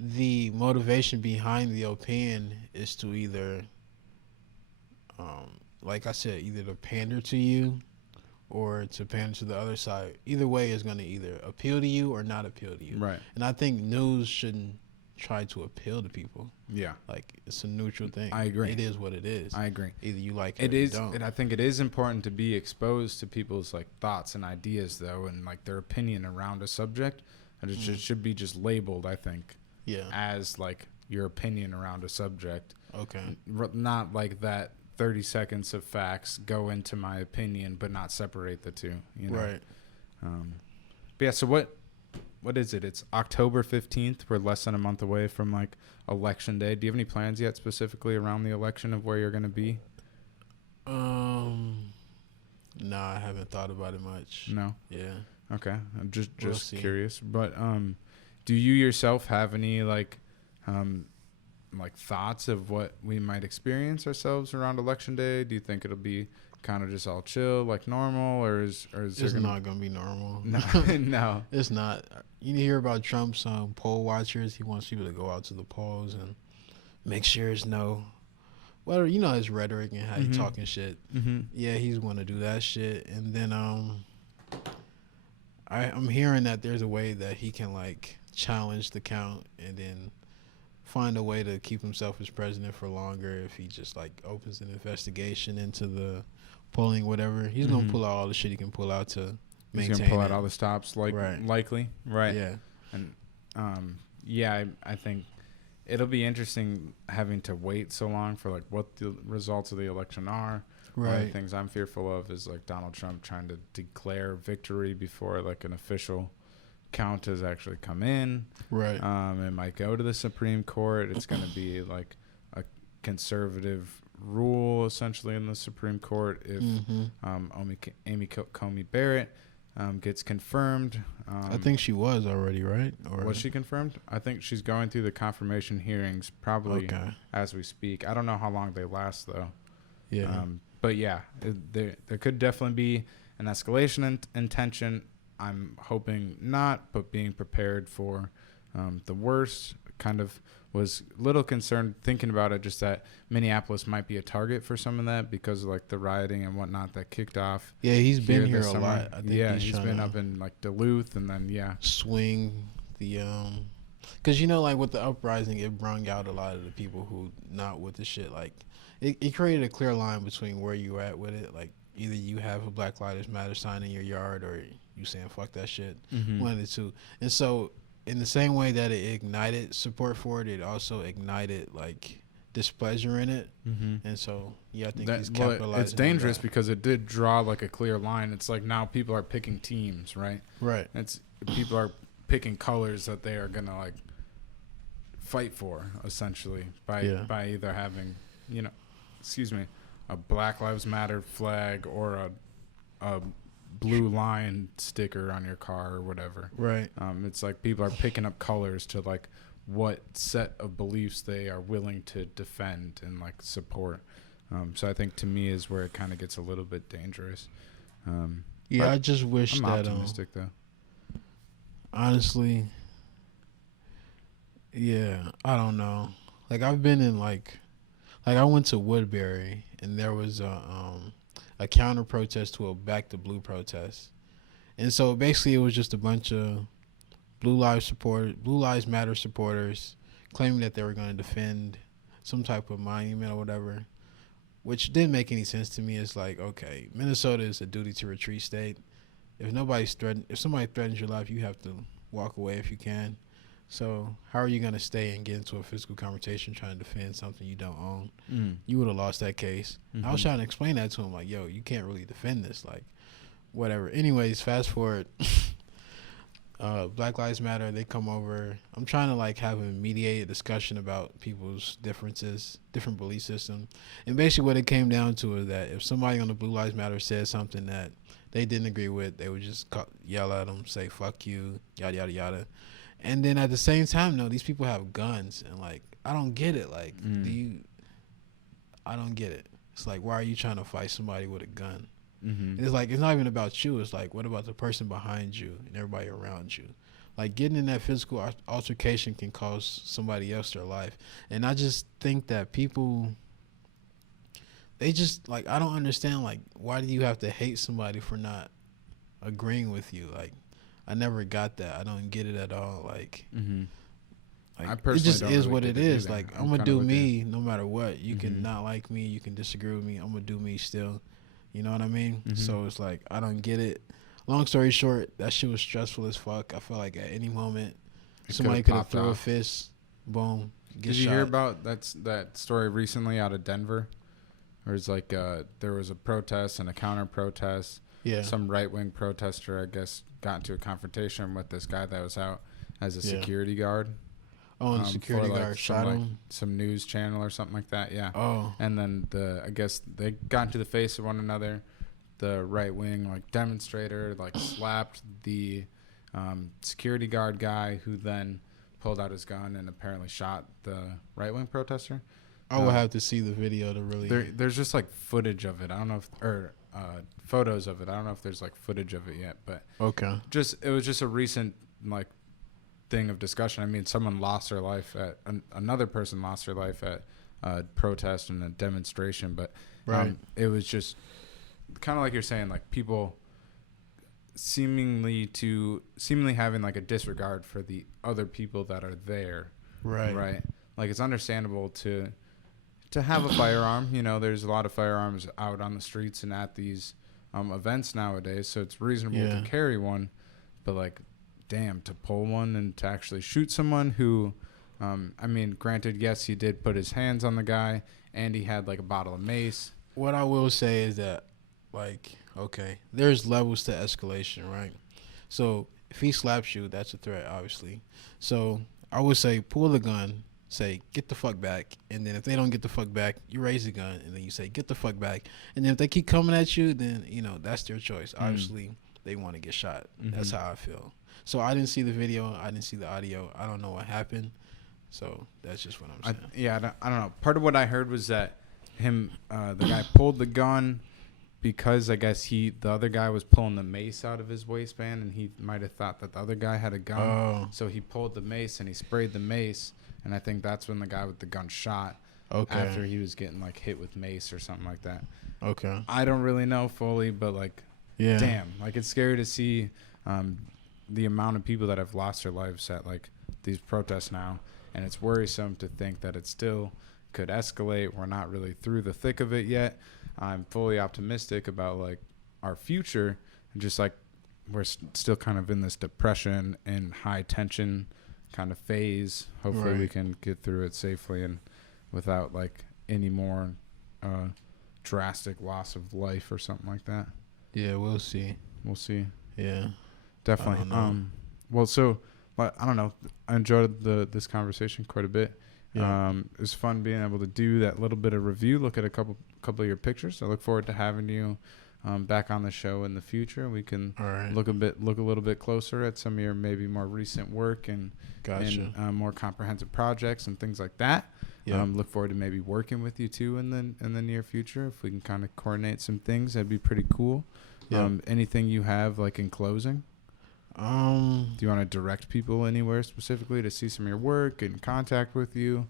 the motivation behind the opinion is to either, like I said, either to pander to you or to pander to the other side. Either way is going to either appeal to you or not appeal to you. Right. And I think news shouldn't try to appeal to people. Yeah. Like, it's a neutral thing. I agree. It is what it is. I agree. Either you like it It or is, you don't. and I think it is important to be exposed to people's, like, thoughts and ideas, though, and, like, their opinion around a subject. And it should be just labeled, I think, as, like, your opinion around a subject. Okay. Not like that 30 seconds of facts go into my opinion, but not separate the two. You know? Right. But yeah. So what what is it? It's October 15th. We're less than a month away from like election day. Do you have any plans yet specifically around the election of where you're going to be? Nah, I haven't thought about it much. No. Yeah. Okay. I'm just We'll curious. But do you yourself have any like thoughts of what we might experience ourselves around election day? Do you think it'll be kind of just all chill like normal, or is it's not gonna be normal? No. No, it's not. You hear about Trump's poll watchers? He wants people to go out to the polls and make sure it's no. Well, you know his rhetoric and how he talking shit. Mm-hmm. Yeah, he's want to do that shit, and then I'm hearing that there's a way that he can like challenge the count and then find a way to keep himself as president for longer if he just like opens an investigation into the polling, whatever. He's gonna pull out all the shit he can pull out to maintain. He's gonna pull out all the stops, like likely, right? Yeah, and I think it'll be interesting having to wait so long for like what the results of the election are. right. One of the things I'm fearful of is like Donald Trump trying to declare victory before like an official count has actually come in. Right. It might go to the Supreme Court. It's going to be like a conservative rule essentially in the Supreme Court if Amy Coney Barrett gets confirmed. I think she was already, right? Or was she confirmed? I think she's going through the confirmation hearings probably as we speak. I don't know how long they last though. Yeah. But yeah, there could definitely be an escalation in tension. I'm hoping not, but being prepared for the worst. Kind of was a little concerned thinking about it, just that Minneapolis might be a target for some of that because of like the rioting and whatnot that kicked off. Yeah, he's been here this a summer. lot. I think Yeah, he's been up in like Duluth and then swing the because like with the uprising, it brung out a lot of the people who not with the shit. Like it created a clear line between where you at with it. Like either you have a Black Lives Matter sign in your yard or you saying fuck that shit. One of the two. And so in the same way that it ignited support for it, it also ignited like displeasure in it. And so I think he's capitalizing. It's dangerous because it did draw like a clear line. It's like now people are picking teams, right? Right. It's people are picking colors that they are gonna like fight for essentially by either having a Black Lives Matter flag or a blue line sticker on your car or whatever. Right. It's like people are picking up colors to like what set of beliefs they are willing to defend and like support. So I think to me is where it kind of gets a little bit dangerous. I just wish I'm that optimistic though. Honestly, I don't know. Like I've been in like I went to Woodbury and there was a counter protest to a Back to Blue protest, and so basically it was just a bunch of Blue Lives Matter supporters claiming that they were going to defend some type of monument or whatever, which didn't make any sense to me. It's like, okay, Minnesota is a duty to retreat state. If somebody threatens your life, you have to walk away if you can. So how are you going to stay and get into a physical confrontation trying to defend something you don't own? You would have lost that case. I was trying to explain that to him, like, yo, you can't really defend this, like, whatever. Anyways, fast forward. Black Lives Matter, they come over. I'm trying to like have a mediated discussion about people's differences, different belief system. And basically what it came down to is that if somebody on the Blue Lives Matter said something that they didn't agree with, they would just yell at them, say, fuck you, yada, yada, yada. And then at the same time, no, these people have guns. And like, I don't get it. Like, I don't get it. It's like, why are you trying to fight somebody with a gun? It's like, it's not even about you. It's like, what about the person behind you and everybody around you? Like, getting in that physical altercation can cost somebody else their life. And I just think that people, they just, like, I don't understand, like, why do you have to hate somebody for not agreeing with you? Like, I never got that. I don't get it at all. Like, I it personally just don't is really what get it it is. either. Like, I'm I'm going to kinda do with me no matter what. You can not like me. You can disagree with me. I'm going to do me still. You know what I mean? So it's like, I don't get it. Long story short, that shit was stressful as fuck. I felt like at any moment, somebody could have thrown a fist, boom, get shot. Did you hear about that story recently out of Denver? Where it's like there was a protest and a counter protest. Yeah. some right-wing protester, I guess, got into a confrontation with this guy that was out as a security guard. Oh, and the security guard shot him. Some news channel or something like that. Yeah. Oh. And then I guess they got into the face of one another. The right-wing demonstrator slapped the security guard guy, who then pulled out his gun and apparently shot the right-wing protester. I would have to see the video to really. There's just footage of it. I don't know if photos of it. I don't know if there's footage of it yet, but okay. It was just a recent thing of discussion. I mean, someone lost their life another person lost their life at a protest and a demonstration, but right. It was just kind of like you're saying, people seemingly having a disregard for the other people that are there. Right. It's understandable to have a firearm. There's a lot of firearms out on the streets and at these events nowadays, so it's reasonable to carry one. But damn, to pull one and to actually shoot someone who, I mean, granted, yes, he did put his hands on the guy and he had a bottle of mace. What I will say is that, okay, there's levels to escalation, right? So if he slaps you, that's a threat, obviously. So I would say pull the gun, say get the fuck back, and then if they don't get the fuck back, you raise the gun and then you say get the fuck back, and then if they keep coming at you, then that's their choice. Obviously, they want to get shot. Mm-hmm. That's how I feel. So I didn't see the video, I didn't see the audio, I don't know what happened. So that's just what I'm saying. I don't know. Part of what I heard was that the guy pulled the gun because I guess the other guy was pulling the mace out of his waistband, and he might have thought that the other guy had a gun. Oh. So he pulled the mace and he sprayed the mace, and I think that's when the guy with the gun shot. Okay. After he was getting hit with mace or something like that. Okay. I don't really know fully, but damn, it's scary to see the amount of people that have lost their lives at these protests now, and it's worrisome to think that it still could escalate. We're not really through the thick of it yet. I'm fully optimistic about our future, and just we're still kind of in this depression and high tension kind of phase. Hopefully we can get through it safely and without any more drastic loss of life or something like that. Yeah, we'll see. Yeah, definitely. Well, so I don't know. I enjoyed this conversation quite a bit. Yeah. It was fun being able to do that little bit of review, look at a couple of your pictures. I look forward to having you back on the show in the future. We can look a little bit closer at some of your maybe more recent work and more comprehensive projects and things like that. Yeah. Look forward to maybe working with you too in the near future. If we can kind of coordinate some things, that'd be pretty cool. Yeah. Anything you have in closing? Do you want to direct people anywhere specifically to see some of your work and contact with you?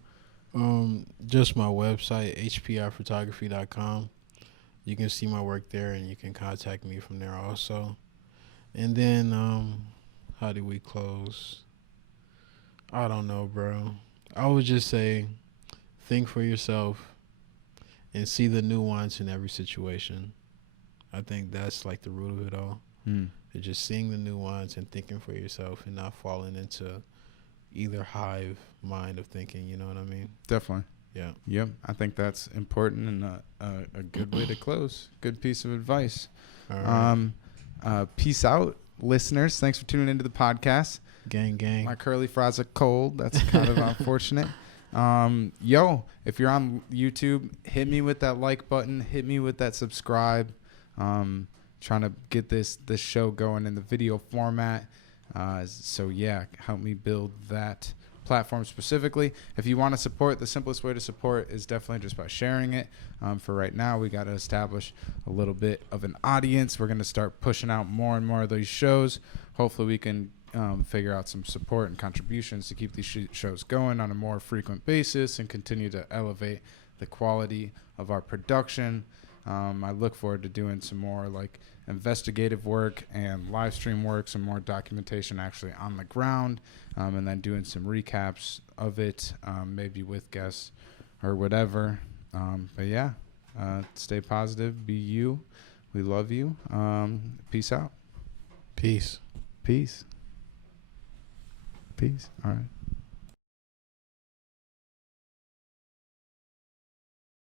Just my website, hpiphotography.com. You can see my work there, and you can contact me from there also. And then, how do we close? I don't know, bro. I would just say, think for yourself and see the nuance in every situation. I think that's the root of it all. It's just seeing the nuance and thinking for yourself and not falling into either hive mind of thinking. You know what I mean? Definitely. Yeah. Yep. I think that's important and a good way to close. Good piece of advice. All right. Peace out, listeners. Thanks for tuning into the podcast. Gang. My curly fries are cold. That's kind of unfortunate. If you're on YouTube, hit me with that like button. Hit me with that subscribe. Trying to get this show going in the video format. So help me build that platform specifically. If you want to support, the simplest way to support is definitely just by sharing it. For right now, we got to establish a little bit of an audience. We're going to start pushing out more and more of these shows. Hopefully we can figure out some support and contributions to keep these shows going on a more frequent basis and continue to elevate the quality of our production. I look forward to doing some more investigative work and live stream work, some more documentation actually on the ground, and then doing some recaps of it, maybe with guests or whatever. Stay positive, be you. We love you. Peace out. Peace. All right.